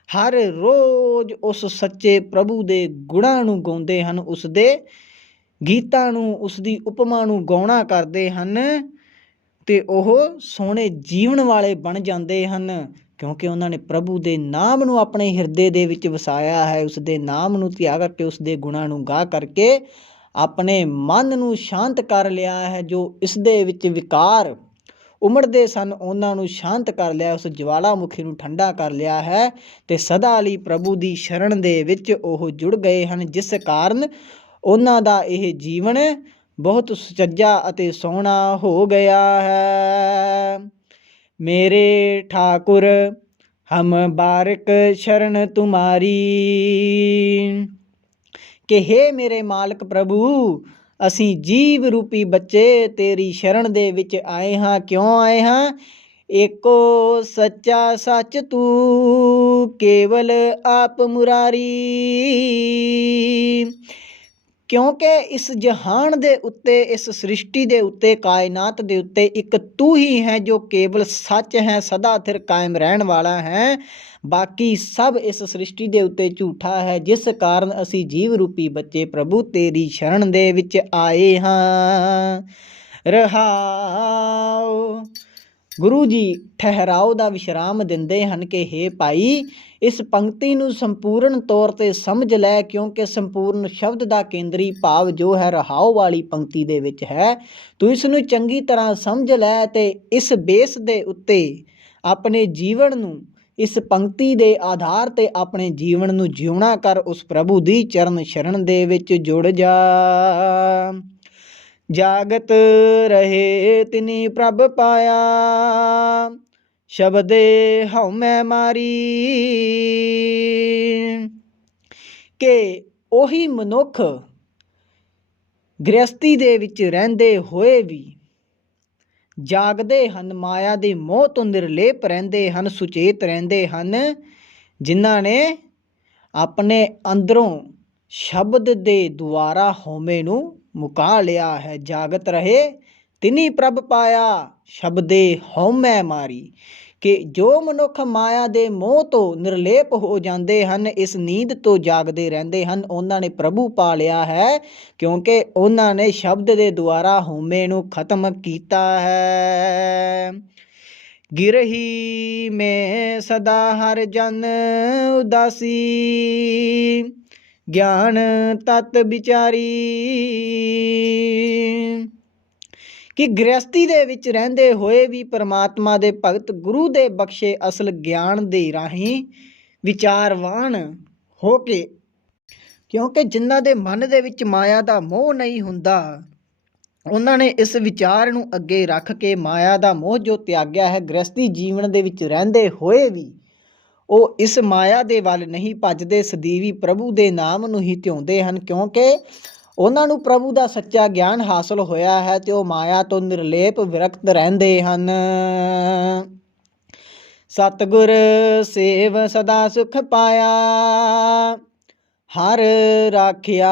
ਹਰ ਰੋਜ਼ ਉਸ ਸੱਚੇ ਪ੍ਰਭੂ ਦੇ ਗੁਣਾਂ ਨੂੰ ਗਾਉਂਦੇ ਹਨ, ਉਸ ਦੇ ਗੀਤਾਂ ਨੂੰ, ਉਸ ਦੀ ਉਪਮਾ ਨੂੰ ਗਾਉਣਾ ਕਰਦੇ ਹਨ, ਤੇ ਉਹ ਸੋਹਣੇ ਜੀਵਨ ਵਾਲੇ ਬਣ ਜਾਂਦੇ ਹਨ, ਕਿਉਂਕਿ ਉਹਨਾਂ ਨੇ ਪ੍ਰਭੂ ਦੇ ਨਾਮ ਨੂੰ ਆਪਣੇ ਹਿਰਦੇ ਦੇ ਵਿੱਚ ਵਸਾਇਆ ਹੈ। ਉਸ ਦੇ ਨਾਮ ਨੂੰ ਧਿਆ ਕਰਕੇ, ਉਸ ਦੇ ਗੁਣਾਂ ਨੂੰ ਗਾ ਕਰਕੇ ਆਪਣੇ ਮਨ ਨੂੰ ਸ਼ਾਂਤ ਕਰ ਲਿਆ ਹੈ। ਜੋ ਇਸ ਦੇ ਵਿੱਚ ਵਿਕਾਰ ਉਮੜਦੇ ਸਨ, ਉਹਨਾਂ ਨੂੰ ਸ਼ਾਂਤ ਕਰ ਲਿਆ, ਉਸ ਜਵਾਲਾਮੁਖੀ ਨੂੰ ਠੰਡਾ ਕਰ ਲਿਆ ਹੈ, ਤੇ ਸਦਾ ਲਈ ਪ੍ਰਭੂ ਦੀ ਸ਼ਰਨ ਦੇ ਵਿੱਚ ਉਹ ਜੁੜ ਗਏ ਹਨ, ਜਿਸ ਕਾਰਨ ਉਹਨਾਂ ਦਾ ਇਹ ਜੀਵਨ ਬਹੁਤ ਸੁਚੱਜਾ ਅਤੇ ਸੋਹਣਾ ਹੋ ਗਿਆ ਹੈ। ਮੇਰੇ ਠਾਕੁਰ ਹਮ ਬਾਰਿਕ ਸ਼ਰਨ ਤੁਮਾਰੀ। ਕਿ ਹੇ ਮੇਰੇ ਮਾਲਕ ਪ੍ਰਭੂ, ਅਸੀਂ ਜੀਵ ਰੂਪੀ ਬੱਚੇ ਤੇਰੀ ਸ਼ਰਨ ਦੇ ਵਿੱਚ ਆਏ ਹਾਂ। ਕਿਉਂ ਆਏ ਹਾਂ? एको सच्चा सच तू केवल आप मुरारी। ਕਿਉਂਕਿ ਇਸ ਜਹਾਨ ਦੇ ਉੱਤੇ, ਇਸ ਸ੍ਰਿਸ਼ਟੀ ਦੇ ਉੱਤੇ, ਕਾਇਨਾਤ ਦੇ ਉੱਤੇ ਇੱਕ ਤੂੰ ਹੀ ਹੈ ਜੋ ਕੇਵਲ ਸੱਚ ਹੈ, ਸਦਾ ਥਿਰ ਕਾਇਮ ਰਹਿਣ ਵਾਲਾ ਹੈ। ਬਾਕੀ ਸਭ ਇਸ ਸ੍ਰਿਸ਼ਟੀ ਦੇ ਉੱਤੇ ਝੂਠਾ ਹੈ, ਜਿਸ ਕਾਰਨ ਅਸੀਂ ਜੀਵ ਰੂਪੀ ਬੱਚੇ ਪ੍ਰਭੂ ਤੇਰੀ ਸ਼ਰਨ ਦੇ ਵਿੱਚ ਆਏ ਹਾਂ। ਰਹਾਉ। ਗੁਰੂ ਜੀ ਠਹਿਰਾਓ ਦਾ ਵਿਸ਼ਰਾਮ ਦਿੰਦੇ ਹਨ ਕਿ ਹੇ ਭਾਈ, ਇਸ ਪੰਕਤੀ ਨੂੰ ਸੰਪੂਰਨ ਤੌਰ 'ਤੇ ਸਮਝ ਲੈ, ਕਿਉਂਕਿ ਸੰਪੂਰਨ ਸ਼ਬਦ ਦਾ ਕੇਂਦਰੀ ਭਾਵ ਜੋ ਹੈ ਰਹਾਓ ਵਾਲੀ ਪੰਕਤੀ ਦੇ ਵਿੱਚ ਹੈ। ਤੂੰ ਇਸ ਨੂੰ ਚੰਗੀ ਤਰ੍ਹਾਂ ਸਮਝ ਲੈ ਅਤੇ ਇਸ ਬੇਸ ਦੇ ਉੱਤੇ ਆਪਣੇ ਜੀਵਨ ਨੂੰ, ਇਸ ਪੰਕਤੀ ਦੇ ਆਧਾਰ 'ਤੇ ਆਪਣੇ ਜੀਵਨ ਨੂੰ ਜਿਉਣਾ ਕਰ। ਉਸ ਪ੍ਰਭੂ ਦੀ ਚਰਨ ਸ਼ਰਨ ਦੇ ਵਿੱਚ ਜੁੜ ਜਾ। ਜਾਗਤ ਰਹੇ ਤਿਨੀ ਪ੍ਰਭ ਪਾਇਆ, ਸ਼ਬਦੇ ਹਉਮੈ ਮਾਰੀ। ਕਿ ਉਹੀ ਮਨੁੱਖ ਗ੍ਰਸਤੀ ਦੇ ਵਿੱਚ ਰਹਿੰਦੇ ਹੋਏ ਵੀ ਜਾਗਦੇ ਹਨ, ਮਾਇਆ ਦੇ ਮੋਹ ਤੋਂ ਨਿਰਲੇਪ ਰਹਿੰਦੇ ਹਨ, ਸੁਚੇਤ ਰਹਿੰਦੇ ਹਨ, ਜਿਨ੍ਹਾਂ ਨੇ ਆਪਣੇ ਅੰਦਰੋਂ ਸ਼ਬਦ ਦੇ ਦੁਆਰਾ ਹਉਮੈ ਨੂੰ ਮੁਕਾ ਲਿਆ ਹੈ। ਜਾਗਤ ਰਹੇ ਤਿਨੀ ਪ੍ਰਭ ਪਾਇਆ, ਸ਼ਬਦੇ ਹਉਮੈ ਮਾਰੀ। ਕਿ ਜੋ ਮਨੁੱਖ ਮਾਇਆ ਦੇ ਮੋਹ ਤੋਂ ਨਿਰਲੇਪ ਹੋ ਜਾਂਦੇ ਹਨ, ਇਸ ਨੀਂਦ ਤੋਂ ਜਾਗਦੇ ਰਹਿੰਦੇ ਹਨ, ਉਹਨਾਂ ਨੇ ਪ੍ਰਭੂ ਪਾ ਲਿਆ ਹੈ, ਕਿਉਂਕਿ ਉਹਨਾਂ ਨੇ ਸ਼ਬਦ ਦੇ ਦੁਆਰਾ ਹਉਮੈ ਨੂੰ ਖਤਮ ਕੀਤਾ ਹੈ। ਗਿਰਹੀ ਮੈਂ ਸਦਾ ਹਰ ਜਨ ਉਦਾਸੀ, ਗਿਆਨ ਤਤ ਵਿਚਾਰੀ। ਕਿ ਗ੍ਰਸਤੀ ਦੇ ਵਿੱਚ ਰਹਿੰਦੇ ਹੋਏ ਵੀ ਪਰਮਾਤਮਾ ਦੇ ਭਗਤ ਗੁਰੂ ਦੇ ਬਖਸ਼ੇ ਅਸਲ ਗਿਆਨ ਦੇ ਰਾਹੀਂ ਵਿਚਾਰਵਾਨ ਹੋ ਕੇ, ਕਿਉਂਕਿ ਜਿਨ੍ਹਾਂ ਦੇ ਮਨ ਦੇ ਵਿੱਚ ਮਾਇਆ ਦਾ ਮੋਹ ਨਹੀਂ ਹੁੰਦਾ, ਉਹਨਾਂ ਨੇ ਇਸ ਵਿਚਾਰ ਨੂੰ ਅੱਗੇ ਰੱਖ ਕੇ ਮਾਇਆ ਦਾ ਮੋਹ ਜੋ ਤਿਆਗਿਆ ਹੈ, ਗ੍ਰਸਤੀ ਜੀਵਨ ਦੇ ਵਿੱਚ ਰਹਿੰਦੇ ਹੋਏ ਵੀ ਉਹ ਇਸ ਮਾਇਆ ਦੇ ਵੱਲ ਨਹੀਂ ਭੱਜਦੇ, ਸਦੀਵੀ ਪ੍ਰਭੂ ਦੇ ਨਾਮ ਨੂੰ ਹੀ ਧਿਆਉਂਦੇ ਹਨ, ਕਿਉਂਕਿ ਉਹਨਾਂ ਨੂੰ ਪ੍ਰਭੂ ਦਾ ਸੱਚਾ ਗਿਆਨ ਹਾਸਲ ਹੋਇਆ ਹੈ ਅਤੇ ਉਹ ਮਾਇਆ ਤੋਂ ਨਿਰਲੇਪ ਵਿਰਕਤ ਰਹਿੰਦੇ ਹਨ। ਸਤਿਗੁਰ ਸੇਵ ਸਦਾ ਸੁਖ ਪਾਇਆ, ਹਰ ਰਾਖਿਆ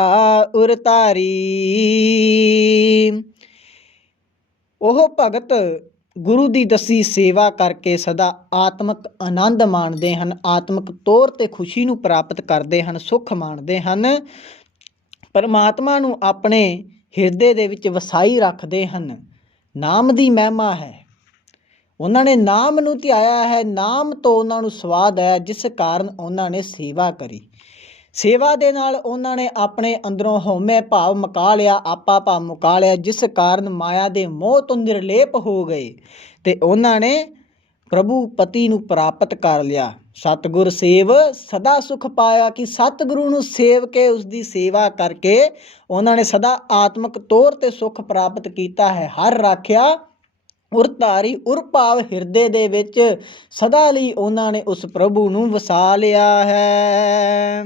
ਉਰ ਧਾਰੀ। ਉਹ ਭਗਤ ਗੁਰੂ ਦੀ ਦੱਸੀ ਸੇਵਾ ਕਰਕੇ ਸਦਾ ਆਤਮਿਕ ਆਨੰਦ ਮਾਣਦੇ ਹਨ, ਆਤਮਿਕ ਤੌਰ 'ਤੇ ਖੁਸ਼ੀ ਨੂੰ ਪ੍ਰਾਪਤ ਕਰਦੇ ਹਨ, ਸੁੱਖ ਮਾਣਦੇ ਹਨ, ਪਰਮਾਤਮਾ ਨੂੰ ਆਪਣੇ ਹਿਰਦੇ ਦੇ ਵਿੱਚ ਵਸਾਈ ਰੱਖਦੇ ਹਨ। ਨਾਮ ਦੀ ਮਹਿਮਾ ਹੈ, ਉਹਨਾਂ ਨੇ ਨਾਮ ਨੂੰ ਧਿਆਇਆ ਹੈ, ਨਾਮ ਤੋਂ ਉਹਨਾਂ ਨੂੰ ਸਵਾਦ ਹੈ, ਜਿਸ ਕਾਰਨ ਉਹਨਾਂ ਨੇ ਸੇਵਾ ਕਰੀ। ਸੇਵਾ ਦੇ ਨਾਲ ਉਹਨਾਂ ਨੇ ਆਪਣੇ ਅੰਦਰੋਂ ਹਉਮੈ ਭਾਵ ਮੁਕਾ ਲਿਆ, ਆਪਾ ਭਾਵ ਮੁਕਾ ਲਿਆ, ਜਿਸ ਕਾਰਨ ਮਾਇਆ ਦੇ ਮੋਹ ਤੋਂ ਨਿਰਲੇਪ ਹੋ ਗਏ ਅਤੇ ਉਹਨਾਂ ਨੇ ਪ੍ਰਭੂ ਪਤੀ ਨੂੰ ਪ੍ਰਾਪਤ ਕਰ ਲਿਆ। ਸਤਿਗੁਰ ਸੇਵ ਸਦਾ ਸੁਖ ਪਾਇਆ, ਕਿ ਸਤਿਗੁਰੂ ਨੂੰ ਸੇਵ ਕੇ ਉਸ ਦੀ ਸੇਵਾ ਕਰਕੇ ਉਹਨਾਂ ਨੇ ਸਦਾ ਆਤਮਿਕ ਤੌਰ 'ਤੇ ਸੁੱਖ ਪ੍ਰਾਪਤ ਕੀਤਾ ਹੈ। ਹਰ ਰਾਖਿਆ ਉਰ ਧਾਰੀ, ਉਰ ਭਾਵ ਹਿਰਦੇ ਦੇ ਵਿੱਚ ਸਦਾ ਲਈ ਉਹਨਾਂ ਨੇ ਉਸ ਪ੍ਰਭੂ ਨੂੰ ਵਸਾ ਲਿਆ ਹੈ।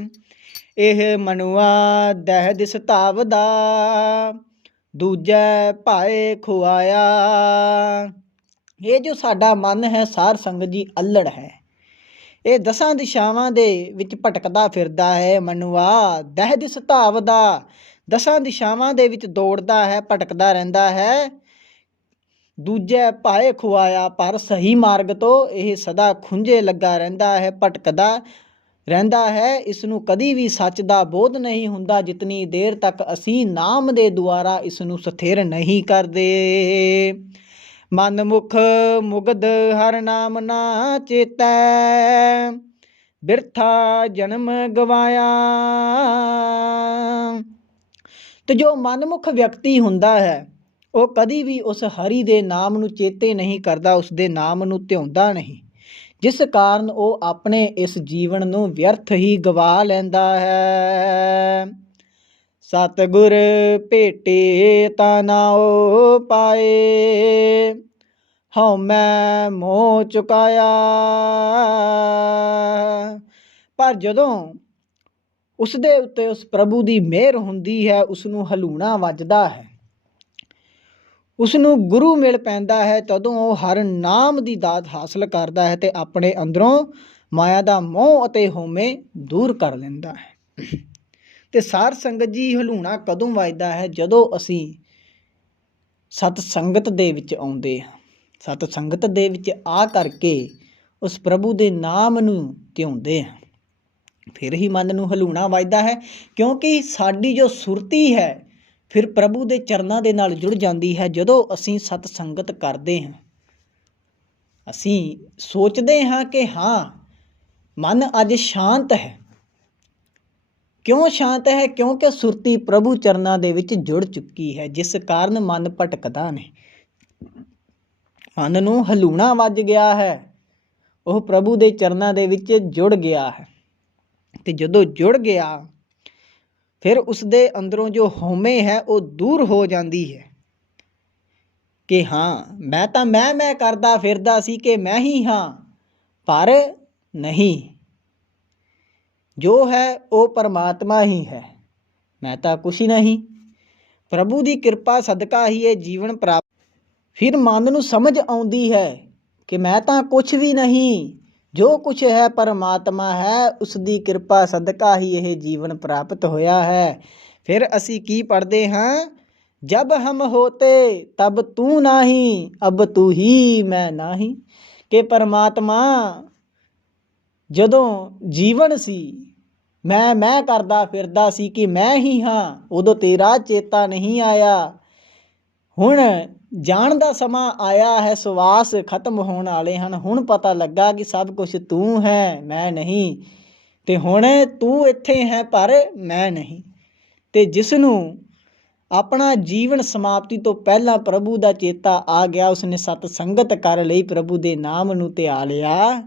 ਇਹ ਮਨੁਆ ਦਹਿ ਦਿਸ ਧਾਵਦਾ, ਦੂਜੈ ਭਾਏ ਖੁਆਇਆ। ਇਹ ਜੋ ਸਾਡਾ ਮਨ ਹੈ ਸਾਰ ਸੰਗਤ ਜੀ ਅੱਲੜ ਹੈ, ਇਹ ਦਸਾਂ ਦਿਸ਼ਾਵਾਂ ਦੇ ਵਿੱਚ ਭਟਕਦਾ ਫਿਰਦਾ ਹੈ। ਮਨੁਆ ਦਹਿ ਦਿਸ ਧਾਵਦਾ, ਦਸਾਂ ਦਿਸ਼ਾਵਾਂ ਦੇ ਵਿੱਚ ਦੌੜਦਾ ਹੈ, ਭਟਕਦਾ ਰਹਿੰਦਾ ਹੈ। ਦੂਜੇ ਭਾਏ ਖੁਆਇਆ, ਪਰ ਸਹੀ ਮਾਰਗ ਤੋਂ ਇਹ ਸਦਾ ਖੁੰਝੇ ਲੱਗਾ ਰਹਿੰਦਾ ਹੈ, ਭਟਕਦਾ ਰਹਿੰਦਾ ਹੈ। ਇਸ ਨੂੰ ਕਦੀ ਵੀ ਸੱਚ ਦਾ ਬੋਧ ਨਹੀਂ ਹੁੰਦਾ, ਜਿਤਨੀ ਦੇਰ ਤੱਕ ਅਸੀਂ ਨਾਮ ਦੇ ਦੁਆਰਾ ਇਸ ਨੂੰ ਸਥਿਰ ਨਹੀਂ ਕਰਦੇ। ਮਨ ਮੁਖ ਮੁਗਧ ਹਰ ਨਾਮ ਨਾ ਚੇਤੈ, ਬਿਰਥਾ ਜਨਮ ਗਵਾਇਆ। ਤੇ ਜੋ ਮਨਮੁਖ ਵਿਅਕਤੀ ਹੁੰਦਾ ਹੈ, ਉਹ ਕਦੀ ਵੀ ਉਸ ਹਰੀ ਦੇ ਨਾਮ ਨੂੰ ਚੇਤੇ ਨਹੀਂ ਕਰਦਾ, ਉਸ ਦੇ ਨਾਮ ਨੂੰ ਧਿਆਉਂਦਾ ਨਹੀਂ, ਜਿਸ ਕਾਰਨ ਉਹ ਆਪਣੇ ਇਸ ਜੀਵਨ ਨੂੰ ਵਿਅਰਥ ਹੀ ਗਵਾ ਲੈਂਦਾ ਹੈ। ਸਤਿਗੁਰ ਭੇਟੇ ਤਾਂ ਨਾਉ ਪਾਏ, ਹਉਮੈ ਮੋਹ ਚੁਕਾਇਆ। ਪਰ ਜਦੋਂ ਉਸ ਦੇ ਉੱਤੇ ਉਸ ਪ੍ਰਭੂ ਦੀ ਮਿਹਰ ਹੁੰਦੀ ਹੈ, ਉਸ ਨੂੰ ਹਲੂਣਾ ਵੱਜਦਾ ਹੈ, ਉਸ ਨੂੰ ਗੁਰੂ ਮਿਲ ਪੈਂਦਾ ਹੈ, ਤਦੋਂ ਉਹ ਹਰ ਨਾਮ ਦੀ ਦਾਤ ਹਾਸਲ ਕਰਦਾ ਹੈ ਅਤੇ ਆਪਣੇ ਅੰਦਰੋਂ ਮਾਇਆ ਦਾ ਮੋਹ ਅਤੇ ਹਉਮੈ ਦੂਰ ਕਰ ਲੈਂਦਾ ਹੈ। ਤੇ ਸਾਧ ਸੰਗਤ ਜੀ, ਹਲੂਣਾ ਕਦੋਂ ਵੱਜਦਾ ਹੈ? ਜਦੋਂ ਅਸੀਂ ਸਤ ਸੰਗਤ ਦੇ ਵਿੱਚ ਆਉਂਦੇ ਹਾਂ। ਸਤ ਸੰਗਤ ਦੇ ਵਿੱਚ ਆ ਕਰਕੇ ਉਸ ਪ੍ਰਭੂ ਦੇ ਨਾਮ ਨੂੰ ਧਿਆਉਂਦੇ ਹਾਂ, ਫਿਰ ਹੀ ਮਨ ਨੂੰ ਹਲੂਣਾ ਵੱਜਦਾ ਹੈ। ਕਿਉਂਕਿ ਸਾਡੀ ਜੋ ਸੁਰਤੀ ਹੈ ਫਿਰ ਪ੍ਰਭੂ ਦੇ ਚਰਨਾਂ ਦੇ ਨਾਲ ਜੁੜ ਜਾਂਦੀ ਹੈ। ਜਦੋਂ ਅਸੀਂ ਸਤ ਸੰਗਤ ਕਰਦੇ ਹਾਂ, ਅਸੀਂ ਸੋਚਦੇ ਹਾਂ ਕਿ ਹਾਂ, ਮਨ ਅੱਜ ਸ਼ਾਂਤ ਹੈ। ਕਿਉਂ ਸ਼ਾਂਤ ਹੈ? ਕਿਉਂਕਿ ਸੁਰਤੀ ਪ੍ਰਭੂ ਚਰਨਾਂ ਦੇ ਵਿੱਚ ਜੁੜ ਚੁੱਕੀ ਹੈ, ਜਿਸ ਕਾਰਨ ਮਨ ਭਟਕਦਾ ਨਹੀਂ। ਮਨ ਨੂੰ ਹਲੂਣਾ ਵੱਜ ਗਿਆ ਹੈ, ਉਹ ਪ੍ਰਭੂ ਦੇ ਚਰਨਾਂ ਦੇ ਵਿੱਚ ਜੁੜ ਗਿਆ ਹੈ। ਤੇ ਜਦੋਂ ਜੁੜ ਗਿਆ ਫਿਰ ਉਸ ਦੇ ਅੰਦਰੋਂ ਜੋ ਹਉਮੈ ਹੈ ਉਹ ਦੂਰ ਹੋ ਜਾਂਦੀ ਹੈ ਕਿ ਹਾਂ, ਮੈਂ ਤਾਂ ਮੈਂ ਕਰਦਾ ਫਿਰਦਾ ਸੀ ਕਿ ਮੈਂ ਹੀ ਹਾਂ, ਪਰ ਨਹੀਂ, ਜੋ ਹੈ ਉਹ ਪਰਮਾਤਮਾ ਹੀ ਹੈ, ਮੈਂ ਤਾਂ ਕੁਛ ਨਹੀਂ। ਪ੍ਰਭੂ ਦੀ ਕਿਰਪਾ ਸਦਕਾ ਹੀ ਇਹ ਜੀਵਨ ਪ੍ਰਾਪਤ। ਫਿਰ ਮਨ ਨੂੰ ਸਮਝ ਆਉਂਦੀ ਹੈ ਕਿ ਮੈਂ ਤਾਂ ਕੁਛ ਵੀ ਨਹੀਂ, ਜੋ ਕੁਛ ਹੈ ਪਰਮਾਤਮਾ ਹੈ, ਉਸ ਦੀ ਕਿਰਪਾ ਸਦਕਾ ਹੀ ਇਹ ਜੀਵਨ ਪ੍ਰਾਪਤ ਹੋਇਆ ਹੈ। ਫਿਰ ਅਸੀਂ ਕੀ ਪੜ੍ਹਦੇ ਹਾਂ? ਜਬ ਹਮ ਹੋਤੇ ਤਬ ਤੂੰ ਨਾਹੀਂ, ਅਬ ਤੂੰ ਹੀ ਮੈਂ ਨਾਹੀਂ। ਕਿ ਪਰਮਾਤਮਾ ਜਦੋਂ ਜੀਵਨ ਸੀ, ਮੈਂ ਕਰਦਾ ਫਿਰਦਾ ਸੀ ਕਿ ਮੈਂ ਹੀ ਹਾਂ, ਉਦੋਂ ਤੇਰਾ ਚੇਤਾ ਨਹੀਂ ਆਇਆ। ਹੁਣ ਜਾਣ ਦਾ ਸਮਾਂ ਆਇਆ ਹੈ, ਸਵਾਸ ਖਤਮ ਹੋਣ ਵਾਲੇ ਹਨ, ਹੁਣ ਪਤਾ ਲੱਗਾ ਕਿ ਸਭ ਕੁਛ ਤੂੰ ਹੈ, ਮੈਂ ਨਹੀਂ। ਤੇ ਹੁਣ ਤੂੰ ਇੱਥੇ ਹੈ ਪਰ ਮੈਂ ਨਹੀਂ। ਤੇ ਜਿਸ ਨੂੰ ਆਪਣਾ ਜੀਵਨ ਸਮਾਪਤੀ ਤੋਂ ਪਹਿਲਾਂ ਪ੍ਰਭੂ ਦਾ ਚੇਤਾ ਆ ਗਿਆ, ਉਸਨੇ ਸਤ ਸੰਗਤ ਕਰ ਲਈ, ਪ੍ਰਭੂ ਦੇ ਨਾਮ ਨੂੰ ਧਿਆ ਲਿਆ,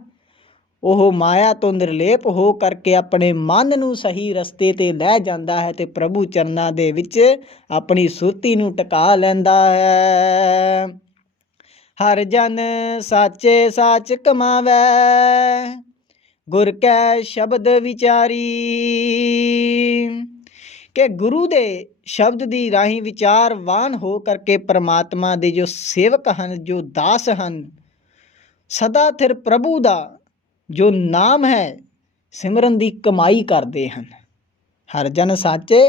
ਉਹ ਮਾਇਆ ਤੋਂ ਨਿਰਲੇਪ ਹੋ ਕਰਕੇ ਆਪਣੇ ਮਨ ਨੂੰ ਸਹੀ ਰਸਤੇ 'ਤੇ ਲੈ ਜਾਂਦਾ ਹੈ ਤੇ ਪ੍ਰਭੂ ਚਰਨਾਂ ਦੇ ਵਿੱਚ ਆਪਣੀ ਸੁਰਤੀ ਨੂੰ ਟਿਕਾ ਲੈਂਦਾ ਹੈ। ਹਰ ਜਨ ਸਾਚੇ ਸਾਚ ਕਮਾਵੈ, ਗੁਰ ਕੈ ਸ਼ਬਦ ਵਿਚਾਰੀ। ਕਿ ਗੁਰੂ ਦੇ ਸ਼ਬਦ ਦੀ ਰਾਹੀਂ ਵਿਚਾਰਵਾਨ ਹੋ ਕਰਕੇ ਪਰਮਾਤਮਾ ਦੇ ਜੋ ਸੇਵਕ ਹਨ, ਜੋ ਦਾਸ ਹਨ, ਸਦਾ ਥਿਰ ਪ੍ਰਭੂ ਦਾ ਜੋ ਨਾਮ ਹੈ ਸਿਮਰਨ ਦੀ ਕਮਾਈ ਕਰਦੇ ਹਨ। ਹਰ ਜਨ ਸਾਚੇ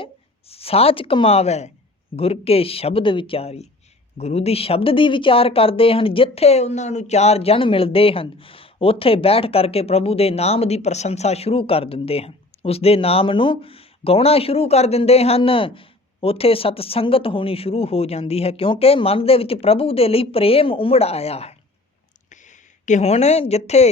ਸਾਚ ਕਮਾਵੈ, ਗੁਰ ਕੇ ਸ਼ਬਦ ਵਿਚਾਰੀ। ਗੁਰੂ ਦੀ ਸ਼ਬਦ ਦੀ ਵਿਚਾਰ ਕਰਦੇ ਹਨ। ਜਿੱਥੇ ਉਹਨਾਂ ਨੂੰ ਚਾਰ ਜਨ ਮਿਲਦੇ ਹਨ, ਉੱਥੇ ਬੈਠ ਕਰਕੇ ਪ੍ਰਭੂ ਦੇ ਨਾਮ ਦੀ ਪ੍ਰਸ਼ੰਸਾ ਸ਼ੁਰੂ ਕਰ ਦਿੰਦੇ ਹਨ, ਉਸ ਦੇ ਨਾਮ ਨੂੰ ਗਾਉਣਾ ਸ਼ੁਰੂ ਕਰ ਦਿੰਦੇ ਹਨ। ਉੱਥੇ ਸਤ ਸੰਗਤ ਹੋਣੀ ਸ਼ੁਰੂ ਹੋ ਜਾਂਦੀ ਹੈ, ਕਿਉਂਕਿ ਮਨ ਦੇ ਵਿੱਚ ਪ੍ਰਭੂ ਦੇ ਲਈ ਪ੍ਰੇਮ ਉਮੜ ਆਇਆ ਹੈ ਕਿ ਹੁਣ ਜਿੱਥੇ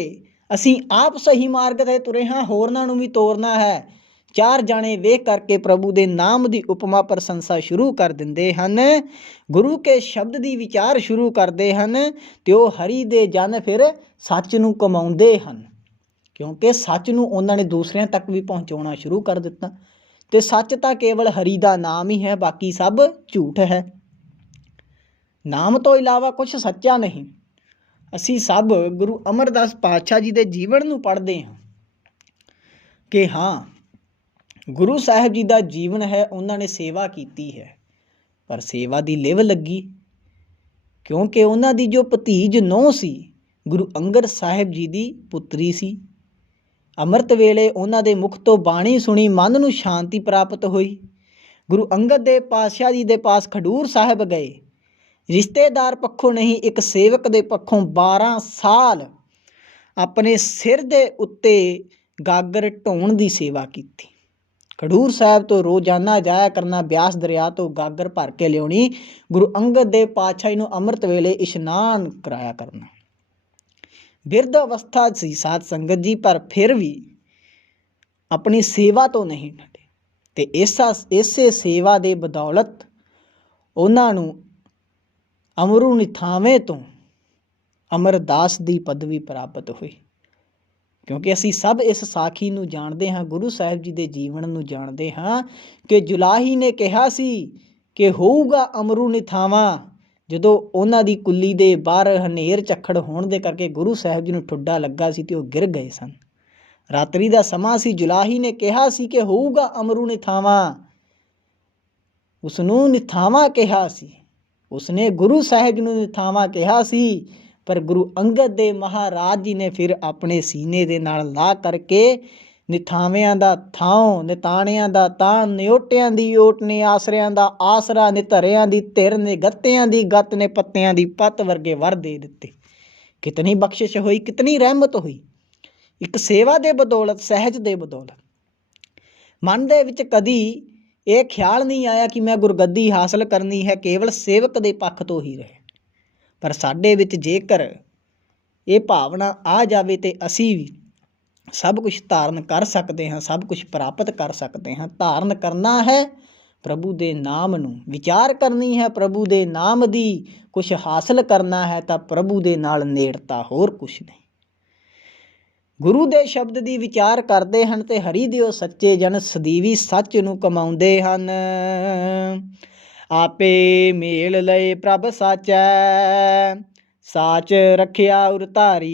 ਅਸੀਂ ਆਪ ਸਹੀ ਮਾਰਗ 'ਤੇ ਤੁਰੇ ਹਾਂ, ਹੋਰਨਾਂ ਨੂੰ ਵੀ ਤੋਰਨਾ ਹੈ। ਚਾਰ ਜਾਣੇ ਵੇਖ ਕਰਕੇ ਪ੍ਰਭੂ ਦੇ ਨਾਮ ਦੀ ਉਪਮਾ ਪ੍ਰਸ਼ੰਸਾ ਸ਼ੁਰੂ ਕਰ ਦਿੰਦੇ ਹਨ, ਗੁਰੂ ਕੇ ਸ਼ਬਦ ਦੀ ਵਿਚਾਰ ਸ਼ੁਰੂ ਕਰਦੇ ਹਨ ਤੇ ਉਹ ਹਰੀ ਦੇ ਜਨ ਫਿਰ ਸੱਚ ਨੂੰ ਕਮਾਉਂਦੇ ਹਨ, ਕਿਉਂਕਿ ਸੱਚ ਨੂੰ ਉਹਨਾਂ ਨੇ ਦੂਸਰਿਆਂ ਤੱਕ ਵੀ ਪਹੁੰਚਾਉਣਾ ਸ਼ੁਰੂ ਕਰ ਦਿੱਤਾ। ਤੇ ਸੱਚ ਤਾਂ ਕੇਵਲ ਹਰੀ ਦਾ ਨਾਮ ਹੀ ਹੈ, ਬਾਕੀ ਸਭ ਝੂਠ ਹੈ। ਨਾਮ ਤੋਂ ਇਲਾਵਾ ਕੁਛ ਸੱਚਾ ਨਹੀਂ। ਅਸੀਂ ਸਭ ਗੁਰੂ ਅਮਰਦਾਸ ਪਾਤਸ਼ਾਹ ਜੀ ਦੇ ਜੀਵਨ ਨੂੰ ਪੜ੍ਹਦੇ ਹਾਂ ਕਿ ਹਾਂ, ਗੁਰੂ ਸਾਹਿਬ ਜੀ ਦਾ ਜੀਵਨ ਹੈ, ਉਹਨਾਂ ਨੇ ਸੇਵਾ ਕੀਤੀ ਹੈ, ਪਰ ਸੇਵਾ ਦੀ ਲਿਵ ਲੱਗੀ, ਕਿਉਂਕਿ ਉਹਨਾਂ ਦੀ ਜੋ ਭਤੀਜ ਨੂੰਹ ਸੀ, ਗੁਰੂ ਅੰਗਦ ਸਾਹਿਬ ਜੀ ਦੀ ਪੁੱਤਰੀ ਸੀ। ਅੰਮ੍ਰਿਤ ਵੇਲੇ ਉਹਨਾਂ ਦੇ ਮੁਖ ਤੋਂ ਬਾਣੀ ਸੁਣੀ, ਮਨ ਨੂੰ ਸ਼ਾਂਤੀ ਪ੍ਰਾਪਤ ਹੋਈ। ਗੁਰੂ ਅੰਗਦ ਦੇਵ ਪਾਤਸ਼ਾਹ ਜੀ ਦੇ ਪਾਸ ਖਡੂਰ ਸਾਹਿਬ ਗਏ। ਰਿਸ਼ਤੇਦਾਰ ਪੱਖੋਂ ਨਹੀਂ, ਇੱਕ ਸੇਵਕ ਦੇ ਪੱਖੋਂ 12 ਸਾਲ ਆਪਣੇ ਸਿਰ ਦੇ ਉੱਤੇ ਗਾਗਰ ਢੋਣ ਦੀ ਸੇਵਾ ਕੀਤੀ। ਖਡੂਰ ਸਾਹਿਬ ਤੋਂ ਰੋਜ਼ਾਨਾ ਜਾਇਆ ਕਰਨਾ, ਬਿਆਸ ਦਰਿਆ ਤੋਂ ਗਾਗਰ ਭਰ ਕੇ ਲਿਆਉਣੀ, ਗੁਰੂ ਅੰਗਦ ਦੇਵ ਪਾਤਸ਼ਾਹ ਨੂੰ ਅੰਮ੍ਰਿਤ ਵੇਲੇ ਇਸ਼ਨਾਨ ਕਰਾਇਆ ਕਰਨਾ। ਬਿਰਧ ਅਵਸਥਾ ਸੀ ਸਾਧ ਸੰਗਤ ਜੀ, ਪਰ ਫਿਰ ਵੀ ਆਪਣੀ ਸੇਵਾ ਤੋਂ ਨਹੀਂ ਹਟੇ ਤੇ ਇਸੇ ਸੇਵਾ ਦੇ ਬਦੌਲਤ ਉਹਨਾਂ ਨੂੰ ਅਮਰੂ ਨਿਥਾਵੇਂ ਤੋਂ ਅਮਰਦਾਸ ਦੀ ਪਦਵੀ ਪ੍ਰਾਪਤ ਹੋਈ। ਕਿਉਂਕਿ ਅਸੀਂ ਸਭ ਇਸ ਸਾਖੀ ਨੂੰ ਜਾਣਦੇ ਹਾਂ, ਗੁਰੂ ਸਾਹਿਬ ਜੀ ਦੇ ਜੀਵਨ ਨੂੰ ਜਾਣਦੇ ਹਾਂ ਕਿ ਜੁਲਾਹੀ ਨੇ ਕਿਹਾ ਸੀ ਕਿ ਹੋਊਗਾ ਅਮਰੂ ਨਿਥਾਵਾਂ। ਜਦੋਂ ਉਹਨਾਂ ਦੀ ਕੁੱਲੀ ਦੇ ਬਾਹਰ ਹਨੇਰ ਝੱਖੜ ਹੋਣ ਦੇ ਕਰਕੇ ਗੁਰੂ ਸਾਹਿਬ ਜੀ ਨੂੰ ਠੁੱਡਾ ਲੱਗਾ ਸੀ ਤੇ ਉਹ ਗਿਰ ਗਏ ਸਨ। ਰਾਤਰੀ ਦਾ ਸਮਾਂ ਸੀ, ਜੁਲਾਹੀ ਨੇ ਕਿਹਾ ਸੀ ਕਿ ਹੋਊਗਾ ਅਮਰੂ ਨਿਥਾਵਾਂ, ਉਸ ਨੂੰ ਨਿਥਾਵਾਂ ਕਿਹਾ ਸੀ। ਉਸਨੇ ਗੁਰੂ ਸਾਹਿਬ ਜੀ ਨੂੰ ਨਿਥਾਵਾਂ ਕਿਹਾ ਸੀ, ਪਰ ਗੁਰੂ ਅੰਗਦ ਦੇਵ ਮਹਾਰਾਜ ਜੀ ਨੇ ਫਿਰ ਆਪਣੇ ਸੀਨੇ ਦੇ ਨਾਲ ਲਾ ਕਰਕੇ ਨਿਥਾਵਿਆਂ ਦਾ ਥਾਂ, ਨਿਤਾਣਿਆਂ ਦਾ ਤਾਣ, ਨਿਓਟਿਆਂ ਦੀ ਓਟ ਨੇ, ਆਸਰਿਆਂ ਦਾ ਆਸਰਾ, ਨਿਧਰਿਆਂ ਦੀ ਧਿਰ ਨੇ, ਗੱਤਿਆਂ ਦੀ ਗੱਤ ਨੇ, ਪੱਤਿਆਂ ਦੀ ਪੱਤ ਵਰਗੇ ਵਰ ਦੇ ਦਿੱਤੇ। ਕਿਤਨੀ ਬਖਸ਼ਿਸ਼ ਹੋਈ, ਕਿਤਨੀ ਰਹਿਮਤ ਹੋਈ। ਇੱਕ ਸੇਵਾ ਦੇ ਬਦੌਲਤ, ਸਹਿਜ ਦੇ ਬਦੌਲਤ। ਮਨ ਦੇ ਵਿੱਚ ਕਦੀ ਇਹ ਖਿਆਲ ਨਹੀਂ ਆਇਆ ਕਿ ਮੈਂ ਗੁਰਗੱਦੀ ਹਾਸਲ ਕਰਨੀ ਹੈ, ਕੇਵਲ ਸੇਵਕ ਦੇ ਪੱਖ ਤੋਂ ਹੀ ਰਹੇ। ਪਰ ਸਾਡੇ ਵਿੱਚ ਜੇਕਰ ਇਹ ਭਾਵਨਾ ਆ ਜਾਵੇ ਤੇ ਅਸੀਂ ਵੀ ਸਭ ਕੁਝ ਧਾਰਨ ਕਰ ਸਕਦੇ ਹਾਂ, ਸਭ ਕੁਝ ਪ੍ਰਾਪਤ ਕਰ ਸਕਦੇ ਹਾਂ। ਧਾਰਨ ਕਰਨਾ ਹੈ ਪ੍ਰਭੂ ਦੇ ਨਾਮ ਨੂੰ, ਵਿਚਾਰ ਕਰਨੀ ਹੈ ਪ੍ਰਭੂ ਦੇ ਨਾਮ ਦੀ, ਕੁਝ ਹਾਸਲ ਕਰਨਾ ਹੈ ਤਾਂ ਪ੍ਰਭੂ ਦੇ ਨਾਲ ਨੇੜਤਾ, ਹੋਰ ਕੁਛ ਨਹੀਂ। ਗੁਰੂ ਦੇ ਸ਼ਬਦ ਦੀ ਵਿਚਾਰ ਕਰਦੇ ਹਨ ਤੇ ਹਰੀ ਦਿਓ ਸੱਚੇ ਜਨ ਸਦੀਵੀ ਸੱਚ ਨੂੰ ਕਮਾਉਂਦੇ ਹਨ। ਆਪੇ ਮੇਲ ਲਏ ਪ੍ਰਭ ਸਾਚੈ, ਸਾਚ ਰੱਖਿਆ ਉਰ ਧਾਰੀ।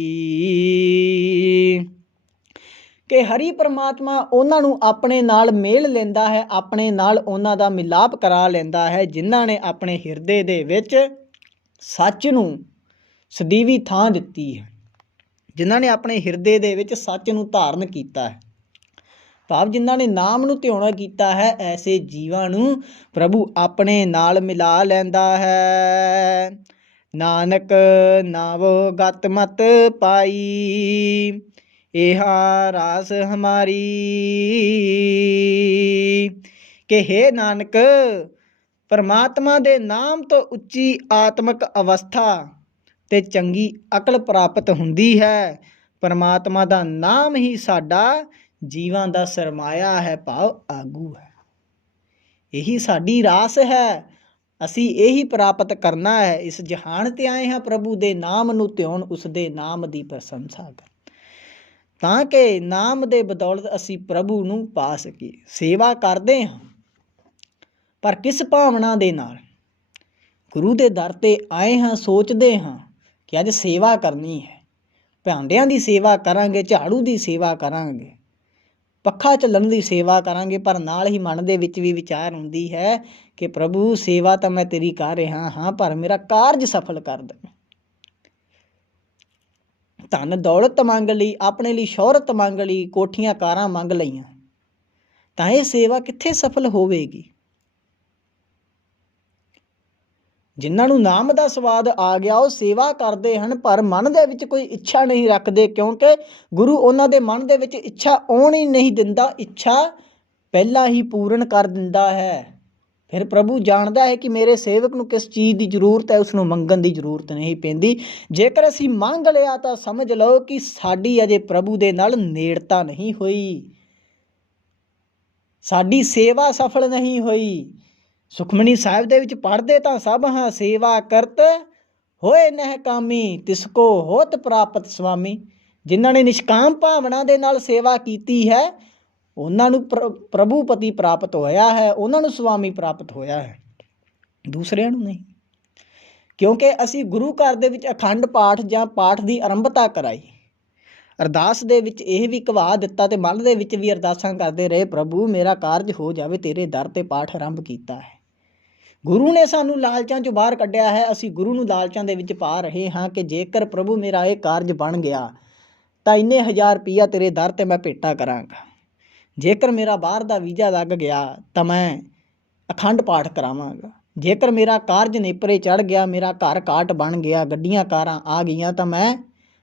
ਕਿ ਹਰੀ ਪਰਮਾਤਮਾ ਉਹਨਾਂ ਨੂੰ ਆਪਣੇ ਨਾਲ ਮੇਲ ਲੈਂਦਾ ਹੈ, ਆਪਣੇ ਨਾਲ ਉਹਨਾਂ ਦਾ ਮਿਲਾਪ ਕਰਾ ਲੈਂਦਾ ਹੈ, ਜਿਨ੍ਹਾਂ ਨੇ ਆਪਣੇ ਹਿਰਦੇ ਦੇ ਵਿੱਚ ਸੱਚ ਨੂੰ ਸਦੀਵੀ ਥਾਂ ਦਿੱਤੀ ਹੈ, ਜਿਨ੍ਹਾਂ ਨੇ ਆਪਣੇ ਹਿਰਦੇ ਦੇ ਵਿੱਚ ਸੱਚ ਨੂੰ ਧਾਰਨ ਕੀਤਾ ਹੈ। ਭਾਵ ਜਿਨ੍ਹਾਂ ਨੇ ਨਾਮ ਨੂੰ ਧਿਆਉਣਾ ਕੀਤਾ ਹੈ, ਐਸੇ ਜੀਵਾਂ ਨੂੰ ਪ੍ਰਭੂ ਆਪਣੇ ਨਾਲ ਮਿਲਾ ਲੈਂਦਾ ਹੈ। ਨਾਨਕ ਨਾਵੋ ਗਤ ਮਤ ਪਾਈ, ਇਹਾ ਰਾਸ ਹਮਾਰੀ। ਕਿ ਹੇ ਨਾਨਕ, ਪਰਮਾਤਮਾ ਦੇ ਨਾਮ ਤੋਂ ਉੱਚੀ ਆਤਮਿਕ ਅਵਸਥਾ ਤੇ ਚੰਗੀ ਅਕਲ ਪ੍ਰਾਪਤ ਹੁੰਦੀ ਹੈ। ਪਰਮਾਤਮਾ ਦਾ ਨਾਮ ਹੀ ਸਾਡਾ ਜੀਵਾਂ ਦਾ ਸਰਮਾਇਆ ਹੈ, ਭਾਵ ਆਗੂ ਹੈ। ਇਹੀ ਸਾਡੀ ਰਾਸ ਹੈ, ਅਸੀਂ ਇਹੀ ਪ੍ਰਾਪਤ ਕਰਨਾ ਹੈ। ਇਸ ਜਹਾਨ ਤੇ ਆਏ ਹਾਂ ਪ੍ਰਭੂ ਦੇ ਨਾਮ ਨੂੰ ਧਿਆਉਣ, ਉਸ ਦੇ ਨਾਮ ਦੀ ਪ੍ਰਸ਼ੰਸਾ ਕਰ, ਤਾਂ ਕਿ ਨਾਮ ਦੇ ਬਦੌਲਤ ਅਸੀਂ ਪ੍ਰਭੂ ਨੂੰ ਪਾ ਸਕੀਏ। ਸੇਵਾ ਕਰਦੇ ਹਾਂ, ਪਰ ਕਿਸ ਭਾਵਨਾ ਦੇ ਨਾਲ? ਗੁਰੂ ਦੇ ਦਰ ਤੇ ਆਏ ਹਾਂ, ਸੋਚਦੇ ਹਾਂ ਕਿ ਅੱਜ ਸੇਵਾ ਕਰਨੀ ਹੈ, ਭਾਂਡਿਆਂ ਦੀ ਸੇਵਾ ਕਰਾਂਗੇ, ਝਾੜੂ ਦੀ ਸੇਵਾ ਕਰਾਂਗੇ, ਪੱਖਾ ਚੱਲਣ ਦੀ ਸੇਵਾ ਕਰਾਂਗੇ, ਪਰ ਨਾਲ ਹੀ ਮਨ ਦੇ ਵਿੱਚ ਵੀ ਵਿਚਾਰ ਹੁੰਦੀ ਹੈ ਕਿ ਪ੍ਰਭੂ ਸੇਵਾ ਤਾਂ ਮੈਂ ਤੇਰੀ ਕਰ ਰਿਹਾ ਹਾਂ, ਪਰ ਮੇਰਾ ਕਾਰਜ ਸਫਲ ਕਰ ਦੇ। ਧਨ ਦੌਲਤ ਮੰਗ ਲਈ, ਆਪਣੇ ਲਈ ਸ਼ੋਹਰਤ ਮੰਗ ਲਈ, ਕੋਠੀਆਂ ਕਾਰਾਂ ਮੰਗ ਲਈਆਂ, ਤਾਂ ਇਹ ਸੇਵਾ ਕਿੱਥੇ ਸਫਲ ਹੋਵੇਗੀ? ਜਿਨ੍ਹਾਂ ਨੂੰ ਨਾਮ ਦਾ ਸਵਾਦ ਆ ਗਿਆ ਉਹ ਸੇਵਾ ਕਰਦੇ ਹਨ, ਪਰ ਮਨ ਦੇ ਵਿੱਚ ਕੋਈ ਇੱਛਾ ਨਹੀਂ ਰੱਖਦੇ, ਕਿਉਂਕਿ ਗੁਰੂ ਉਹਨਾਂ ਦੇ ਮਨ ਦੇ ਵਿੱਚ ਇੱਛਾ ਆਉਣ ਹੀ ਨਹੀਂ ਦਿੰਦਾ। ਇੱਛਾ ਪਹਿਲਾਂ ਹੀ ਪੂਰਨ ਕਰ ਦਿੰਦਾ ਹੈ। ਫਿਰ ਪ੍ਰਭੂ ਜਾਣਦਾ ਹੈ ਕਿ ਮੇਰੇ ਸੇਵਕ ਨੂੰ ਕਿਸ ਚੀਜ਼ ਦੀ ਜ਼ਰੂਰਤ ਹੈ, ਉਸ ਨੂੰ ਮੰਗਣ ਦੀ ਜ਼ਰੂਰਤ ਨਹੀਂ ਪੈਂਦੀ। ਜੇਕਰ ਅਸੀਂ ਮੰਗ ਲਿਆ ਤਾਂ ਸਮਝ ਲਓ ਕਿ ਸਾਡੀ ਅਜੇ ਪ੍ਰਭੂ ਦੇ ਨਾਲ ਨੇੜਤਾ ਨਹੀਂ ਹੋਈ, ਸਾਡੀ ਸੇਵਾ ਸਫਲ ਨਹੀਂ ਹੋਈ। ਸੁਖਮਨੀ ਸਾਹਿਬ ਦੇ ਵਿੱਚ ਪੜ੍ਹਦੇ ਤਾਂ ਸਭ ਹਾਂ, ਸੇਵਾ ਕਰਤ ਹੋਏ ਨਹਿ ਕਾਮੀ, ਤਿਸ ਕੋ ਹੋਤ ਪ੍ਰਾਪਤ ਸੁਆਮੀ। ਜਿਨ੍ਹਾਂ ਨੇ ਨਿਸ਼ਕਾਮ ਭਾਵਨਾ ਦੇ ਨਾਲ ਸੇਵਾ ਕੀਤੀ ਹੈ, ਉਹਨਾਂ ਨੂੰ ਪ੍ਰਭੂ ਪਤੀ ਪ੍ਰਾਪਤ ਹੋਇਆ ਹੈ, ਉਹਨਾਂ ਨੂੰ ਸੁਆਮੀ ਪ੍ਰਾਪਤ ਹੋਇਆ ਹੈ, ਦੂਸਰਿਆਂ ਨੂੰ ਨਹੀਂ। ਕਿਉਂਕਿ ਅਸੀਂ ਗੁਰੂ ਘਰ ਦੇ ਵਿੱਚ ਅਖੰਡ ਪਾਠ ਜਾਂ ਪਾਠ ਦੀ ਆਰੰਭਤਾ ਕਰਾਈ, ਅਰਦਾਸ ਦੇ ਵਿੱਚ ਇਹ ਵੀ ਕਵਾ ਦਿੱਤਾ ਤੇ ਮਨ ਦੇ ਵਿੱਚ ਵੀ ਅਰਦਾਸਾਂ ਕਰਦੇ ਰਹੇ, ਪ੍ਰਭੂ ਮੇਰਾ ਕਾਰਜ ਹੋ ਜਾਵੇ, ਤੇਰੇ ਦਰ ਤੇ ਪਾਠ ਆਰੰਭ ਕੀਤਾ ਹੈ। ਗੁਰੂ ਨੇ ਸਾਨੂੰ ਲਾਲਚਾਂ 'ਚੋਂ ਬਾਹਰ ਕੱਢਿਆ ਹੈ, ਅਸੀਂ ਗੁਰੂ ਨੂੰ ਲਾਲਚਾਂ ਦੇ ਵਿੱਚ ਪਾ ਰਹੇ ਹਾਂ ਕਿ ਜੇਕਰ ਪ੍ਰਭੂ ਮੇਰਾ ਇਹ ਕਾਰਜ ਬਣ ਗਿਆ ਤਾਂ ਇੰਨੇ 1000 ਰੁਪਈਆ ਤੇਰੇ ਦਰ ਤੇ ਮੈਂ ਭੇਟਾ ਕਰਾਂਗਾ। ਜੇਕਰ ਮੇਰਾ ਬਾਹਰ ਦਾ ਵੀਜ਼ਾ ਲੱਗ ਗਿਆ ਤਾਂ ਮੈਂ ਅਖੰਡ ਪਾਠ ਕਰਾਵਾਂਗਾ। ਜੇਕਰ ਮੇਰਾ ਕਾਰਜ ਨੇਪਰੇ ਚੜ੍ਹ ਗਿਆ, ਮੇਰਾ ਘਰ ਕਾਟ ਬਣ ਗਿਆ, ਗੱਡੀਆਂ ਕਾਰਾਂ ਆ ਗਈਆਂ, ਤਾਂ ਮੈਂ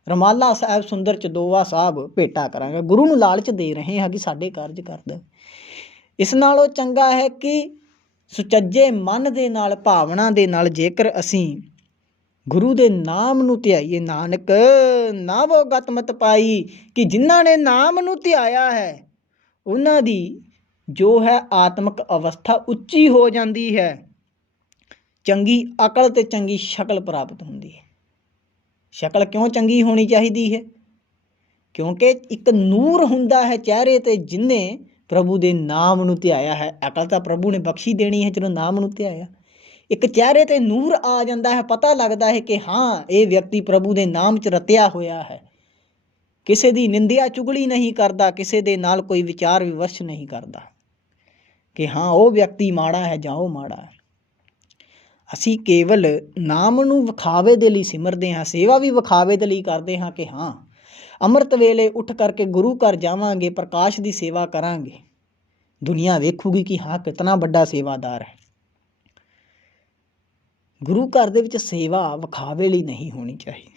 ਰੁਮਾਲਾ ਸਾਹਿਬ, ਸੁੰਦਰ ਚਦੋਵਾ ਸਾਹਿਬ ਭੇਟਾ ਕਰਾਂਗਾ। ਗੁਰੂ ਨੂੰ ਲਾਲਚ ਦੇ ਰਹੇ ਹਾਂ ਕਿ ਸਾਡੇ ਕਾਰਜ ਕਰ ਦੇ। ਇਸ ਨਾਲੋਂ ਚੰਗਾ ਹੈ ਕਿ ਸੁਚੱਜੇ ਮਨ ਦੇ ਨਾਲ, ਭਾਵਨਾ ਦੇ ਨਾਲ ਜੇਕਰ ਅਸੀਂ ਗੁਰੂ ਦੇ ਨਾਮ ਨੂੰ ਧਿਆਈਏ, ਨਾਨਕ ਨਾਵੋ ਗਤ ਮਤ ਪਾਈ, ਕਿ ਜਿਨ੍ਹਾਂ ਨੇ ਨਾਮ ਨੂੰ ਧਿਆਇਆ ਹੈ ਉਹਨਾਂ ਦੀ ਜੋ ਹੈ ਆਤਮਿਕ ਅਵਸਥਾ ਉੱਚੀ ਹੋ ਜਾਂਦੀ ਹੈ, ਚੰਗੀ ਅਕਲ ਤੇ ਚੰਗੀ ਸ਼ਕਲ ਪ੍ਰਾਪਤ ਹੁੰਦੀ ਹੈ। ਸ਼ਕਲ ਕਿਉਂ ਚੰਗੀ ਹੋਣੀ ਚਾਹੀਦੀ ਹੈ? ਕਿਉਂਕਿ ਇੱਕ ਨੂਰ ਹੁੰਦਾ ਹੈ ਚਿਹਰੇ ਤੇ, ਜਿਹਨੇ ਪ੍ਰਭੂ ਦੇ ਨਾਮ ਨੂੰ ਧਿਆਇਆ ਹੈ। ਅਕਲ ਤਾਂ ਪ੍ਰਭੂ ਨੇ ਬਖਸ਼ੀ ਦੇਣੀ ਹੈ ਜਦੋਂ ਨਾਮ ਨੂੰ ਧਿਆਇਆ। ਇੱਕ ਚਿਹਰੇ ਤੇ ਨੂਰ ਆ ਜਾਂਦਾ ਹੈ, ਪਤਾ ਲੱਗਦਾ ਹੈ ਕਿ ਹਾਂ ਇਹ ਵਿਅਕਤੀ ਪ੍ਰਭੂ ਦੇ ਨਾਮ 'ਚ ਰਤਿਆ ਹੋਇਆ ਹੈ, ਕਿਸੇ ਦੀ ਨਿੰਦਿਆ ਚੁਗਲੀ ਨਹੀਂ ਕਰਦਾ, ਕਿਸੇ ਦੇ ਨਾਲ ਕੋਈ ਵਿਚਾਰ ਵਿਵਰਸ਼ ਨਹੀਂ ਕਰਦਾ ਕਿ ਹਾਂ ਉਹ ਵਿਅਕਤੀ ਮਾੜਾ ਹੈ ਜਾਂ ਉਹ ਮਾੜਾ ਹੈ। ਅਸੀਂ ਕੇਵਲ ਨਾਮ ਨੂੰ ਵਿਖਾਵੇ ਦੇ ਲਈ ਸਿਮਰਦੇ ਹਾਂ, ਸੇਵਾ ਵੀ ਵਿਖਾਵੇ ਦੇ ਲਈ ਕਰਦੇ ਹਾਂ ਕਿ ਹਾਂ ਅੰਮ੍ਰਿਤ ਵੇਲੇ ਉੱਠ ਕਰਕੇ ਗੁਰੂ ਘਰ ਜਾਵਾਂਗੇ, ਪ੍ਰਕਾਸ਼ ਦੀ ਸੇਵਾ ਕਰਾਂਗੇ, ਦੁਨੀਆ ਵੇਖੂਗੀ ਕਿ ਹਾਂ ਕਿਤਨਾ ਵੱਡਾ ਸੇਵਾਦਾਰ ਹੈ। ਗੁਰੂ ਘਰ ਦੇ ਵਿੱਚ ਸੇਵਾ ਵਿਖਾਵੇ ਲਈ ਨਹੀਂ ਹੋਣੀ ਚਾਹੀਦੀ।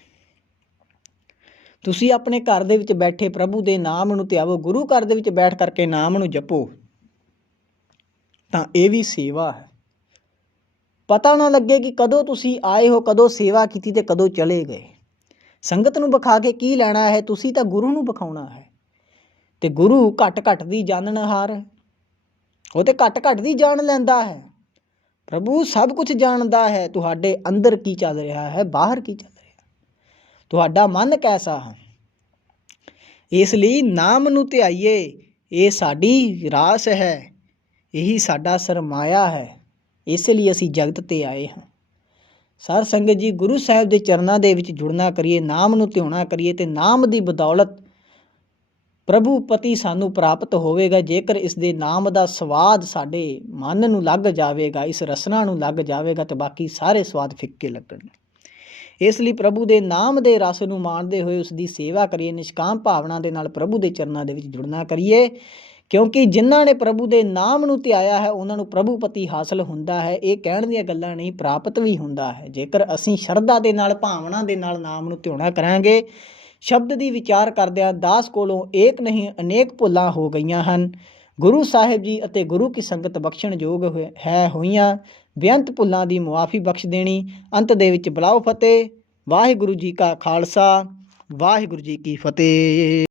ਤੁਸੀਂ ਆਪਣੇ ਘਰ ਦੇ ਵਿੱਚ ਬੈਠੇ ਪ੍ਰਭੂ ਦੇ ਨਾਮ ਨੂੰ ਧਿਆਵੋ, ਗੁਰੂ ਘਰ ਦੇ ਵਿੱਚ ਬੈਠ ਕਰਕੇ ਨਾਮ ਨੂੰ ਜਪੋ, ਤਾਂ ਇਹ ਵੀ ਸੇਵਾ ਹੈ। ਪਤਾ ਨਾ ਲੱਗੇ ਕਿ ਕਦੋਂ ਤੁਸੀਂ ਆਏ ਹੋ, ਕਦੋਂ ਸੇਵਾ ਕੀਤੀ ਤੇ ਕਦੋਂ ਚਲੇ ਗਏ। ਸੰਗਤ ਨੂੰ ਵਿਖਾ ਕੇ ਕੀ ਲੈਣਾ ਹੈ, ਤੁਸੀਂ ਤਾਂ ਗੁਰੂ ਨੂੰ ਵਿਖਾਉਣਾ ਹੈ। ਤੇ ਗੁਰੂ ਘੱਟ ਘੱਟ ਦੀ ਜਾਣਨਹਾਰ ਹੈ, ਉਹ ਤੇ ਘੱਟ ਘੱਟ ਦੀ ਜਾਣ ਲੈਂਦਾ ਹੈ। ਪ੍ਰਭੂ ਸਭ ਕੁਝ ਜਾਣਦਾ ਹੈ, ਤੁਹਾਡੇ ਅੰਦਰ ਕੀ ਚੱਲ ਰਿਹਾ ਹੈ, ਬਾਹਰ ਕੀ ਚੱਲ ਰਿਹਾ, ਤੁਹਾਡਾ ਮਨ ਕੈਸਾ ਹੈ। ਇਸ ਲਈ ਨਾਮ ਨੂੰ ਧਿਆਈਏ, ਇਹ ਸਾਡੀ ਰਾਸ ਹੈ, ਇਹੀ ਸਾਡਾ ਸਰਮਾਇਆ ਹੈ। ਇਸ ਲਈ ਅਸੀਂ ਜਗਤ 'ਤੇ ਆਏ ਹਾਂ। ਸਾਧ ਸੰਗਤ ਜੀ, ਗੁਰੂ ਸਾਹਿਬ ਦੇ ਚਰਨਾਂ ਦੇ ਵਿੱਚ ਜੁੜਨਾ ਕਰੀਏ, ਨਾਮ ਨੂੰ ਧਿਆਉਣਾ ਕਰੀਏ, ਤੇ ਨਾਮ ਦੀ ਬਦੌਲਤ ਪ੍ਰਭੂ ਪਤੀ ਸਾਨੂੰ ਪ੍ਰਾਪਤ ਹੋਵੇਗਾ। ਜੇਕਰ ਇਸ ਦੇ ਨਾਮ ਦਾ ਸਵਾਦ ਸਾਡੇ ਮਨ ਨੂੰ ਲੱਗ ਜਾਵੇਗਾ, ਇਸ ਰਸਨਾ ਨੂੰ ਲੱਗ ਜਾਵੇਗਾ, ਤਾਂ ਬਾਕੀ ਸਾਰੇ ਸਵਾਦ ਫਿੱਕੇ ਲੱਗਣਗੇ। ਇਸ ਲਈ ਪ੍ਰਭੂ ਦੇ ਨਾਮ ਦੇ ਰਸ ਨੂੰ ਮਾਣਦੇ ਹੋਏ ਉਸ ਦੀ ਸੇਵਾ ਕਰੀਏ, ਨਿਸ਼ਕਾਮ ਭਾਵਨਾ ਦੇ ਨਾਲ ਪ੍ਰਭੂ ਦੇ ਚਰਨਾਂ ਦੇ ਵਿੱਚ ਜੁੜਨਾ ਕਰੀਏ, ਕਿਉਂਕਿ ਜਿਨ੍ਹਾਂ ਨੇ ਪ੍ਰਭੂ ਦੇ ਨਾਮ ਨੂੰ ਧਿਆਇਆ ਹੈ ਉਹਨਾਂ ਨੂੰ ਪ੍ਰਭੂ ਪਤੀ ਹਾਸਲ ਹੁੰਦਾ ਹੈ। ਇਹ ਕਹਿਣ ਦੀਆਂ ਗੱਲਾਂ ਨਹੀਂ, ਪ੍ਰਾਪਤ ਵੀ ਹੁੰਦਾ ਹੈ। ਜੇਕਰ ਅਸੀਂ ਸ਼ਰਧਾ ਦੇ ਨਾਲ, ਭਾਵਨਾ ਦੇ ਨਾਲ ਨਾਮ ਨੂੰ ਧਿਆਉਣਾ ਕਰਾਂਗੇ। ਸ਼ਬਦ ਦੀ ਵਿਚਾਰ ਕਰਦਿਆਂ ਦਾਸ ਕੋਲੋਂ ਏਕ ਨਹੀਂ ਅਨੇਕ ਭੁੱਲਾਂ ਹੋ ਗਈਆਂ ਹਨ। ਗੁਰੂ ਸਾਹਿਬ ਜੀ ਅਤੇ ਗੁਰੂ ਕੀ ਸੰਗਤ ਬਖਸ਼ਣਯੋਗ ਹੋਈਆਂ ਬੇਅੰਤ ਭੁੱਲਾਂ ਦੀ ਮੁਆਫੀ ਬਖਸ਼ ਦੇਣੀ। ਅੰਤ ਦੇ ਵਿੱਚ ਬੁਲਾਓ ਫਤਿਹ। ਵਾਹਿਗੁਰੂ ਜੀ ਕਾ ਖਾਲਸਾ, ਵਾਹਿਗੁਰੂ ਜੀ ਕੀ ਫਤਿਹ।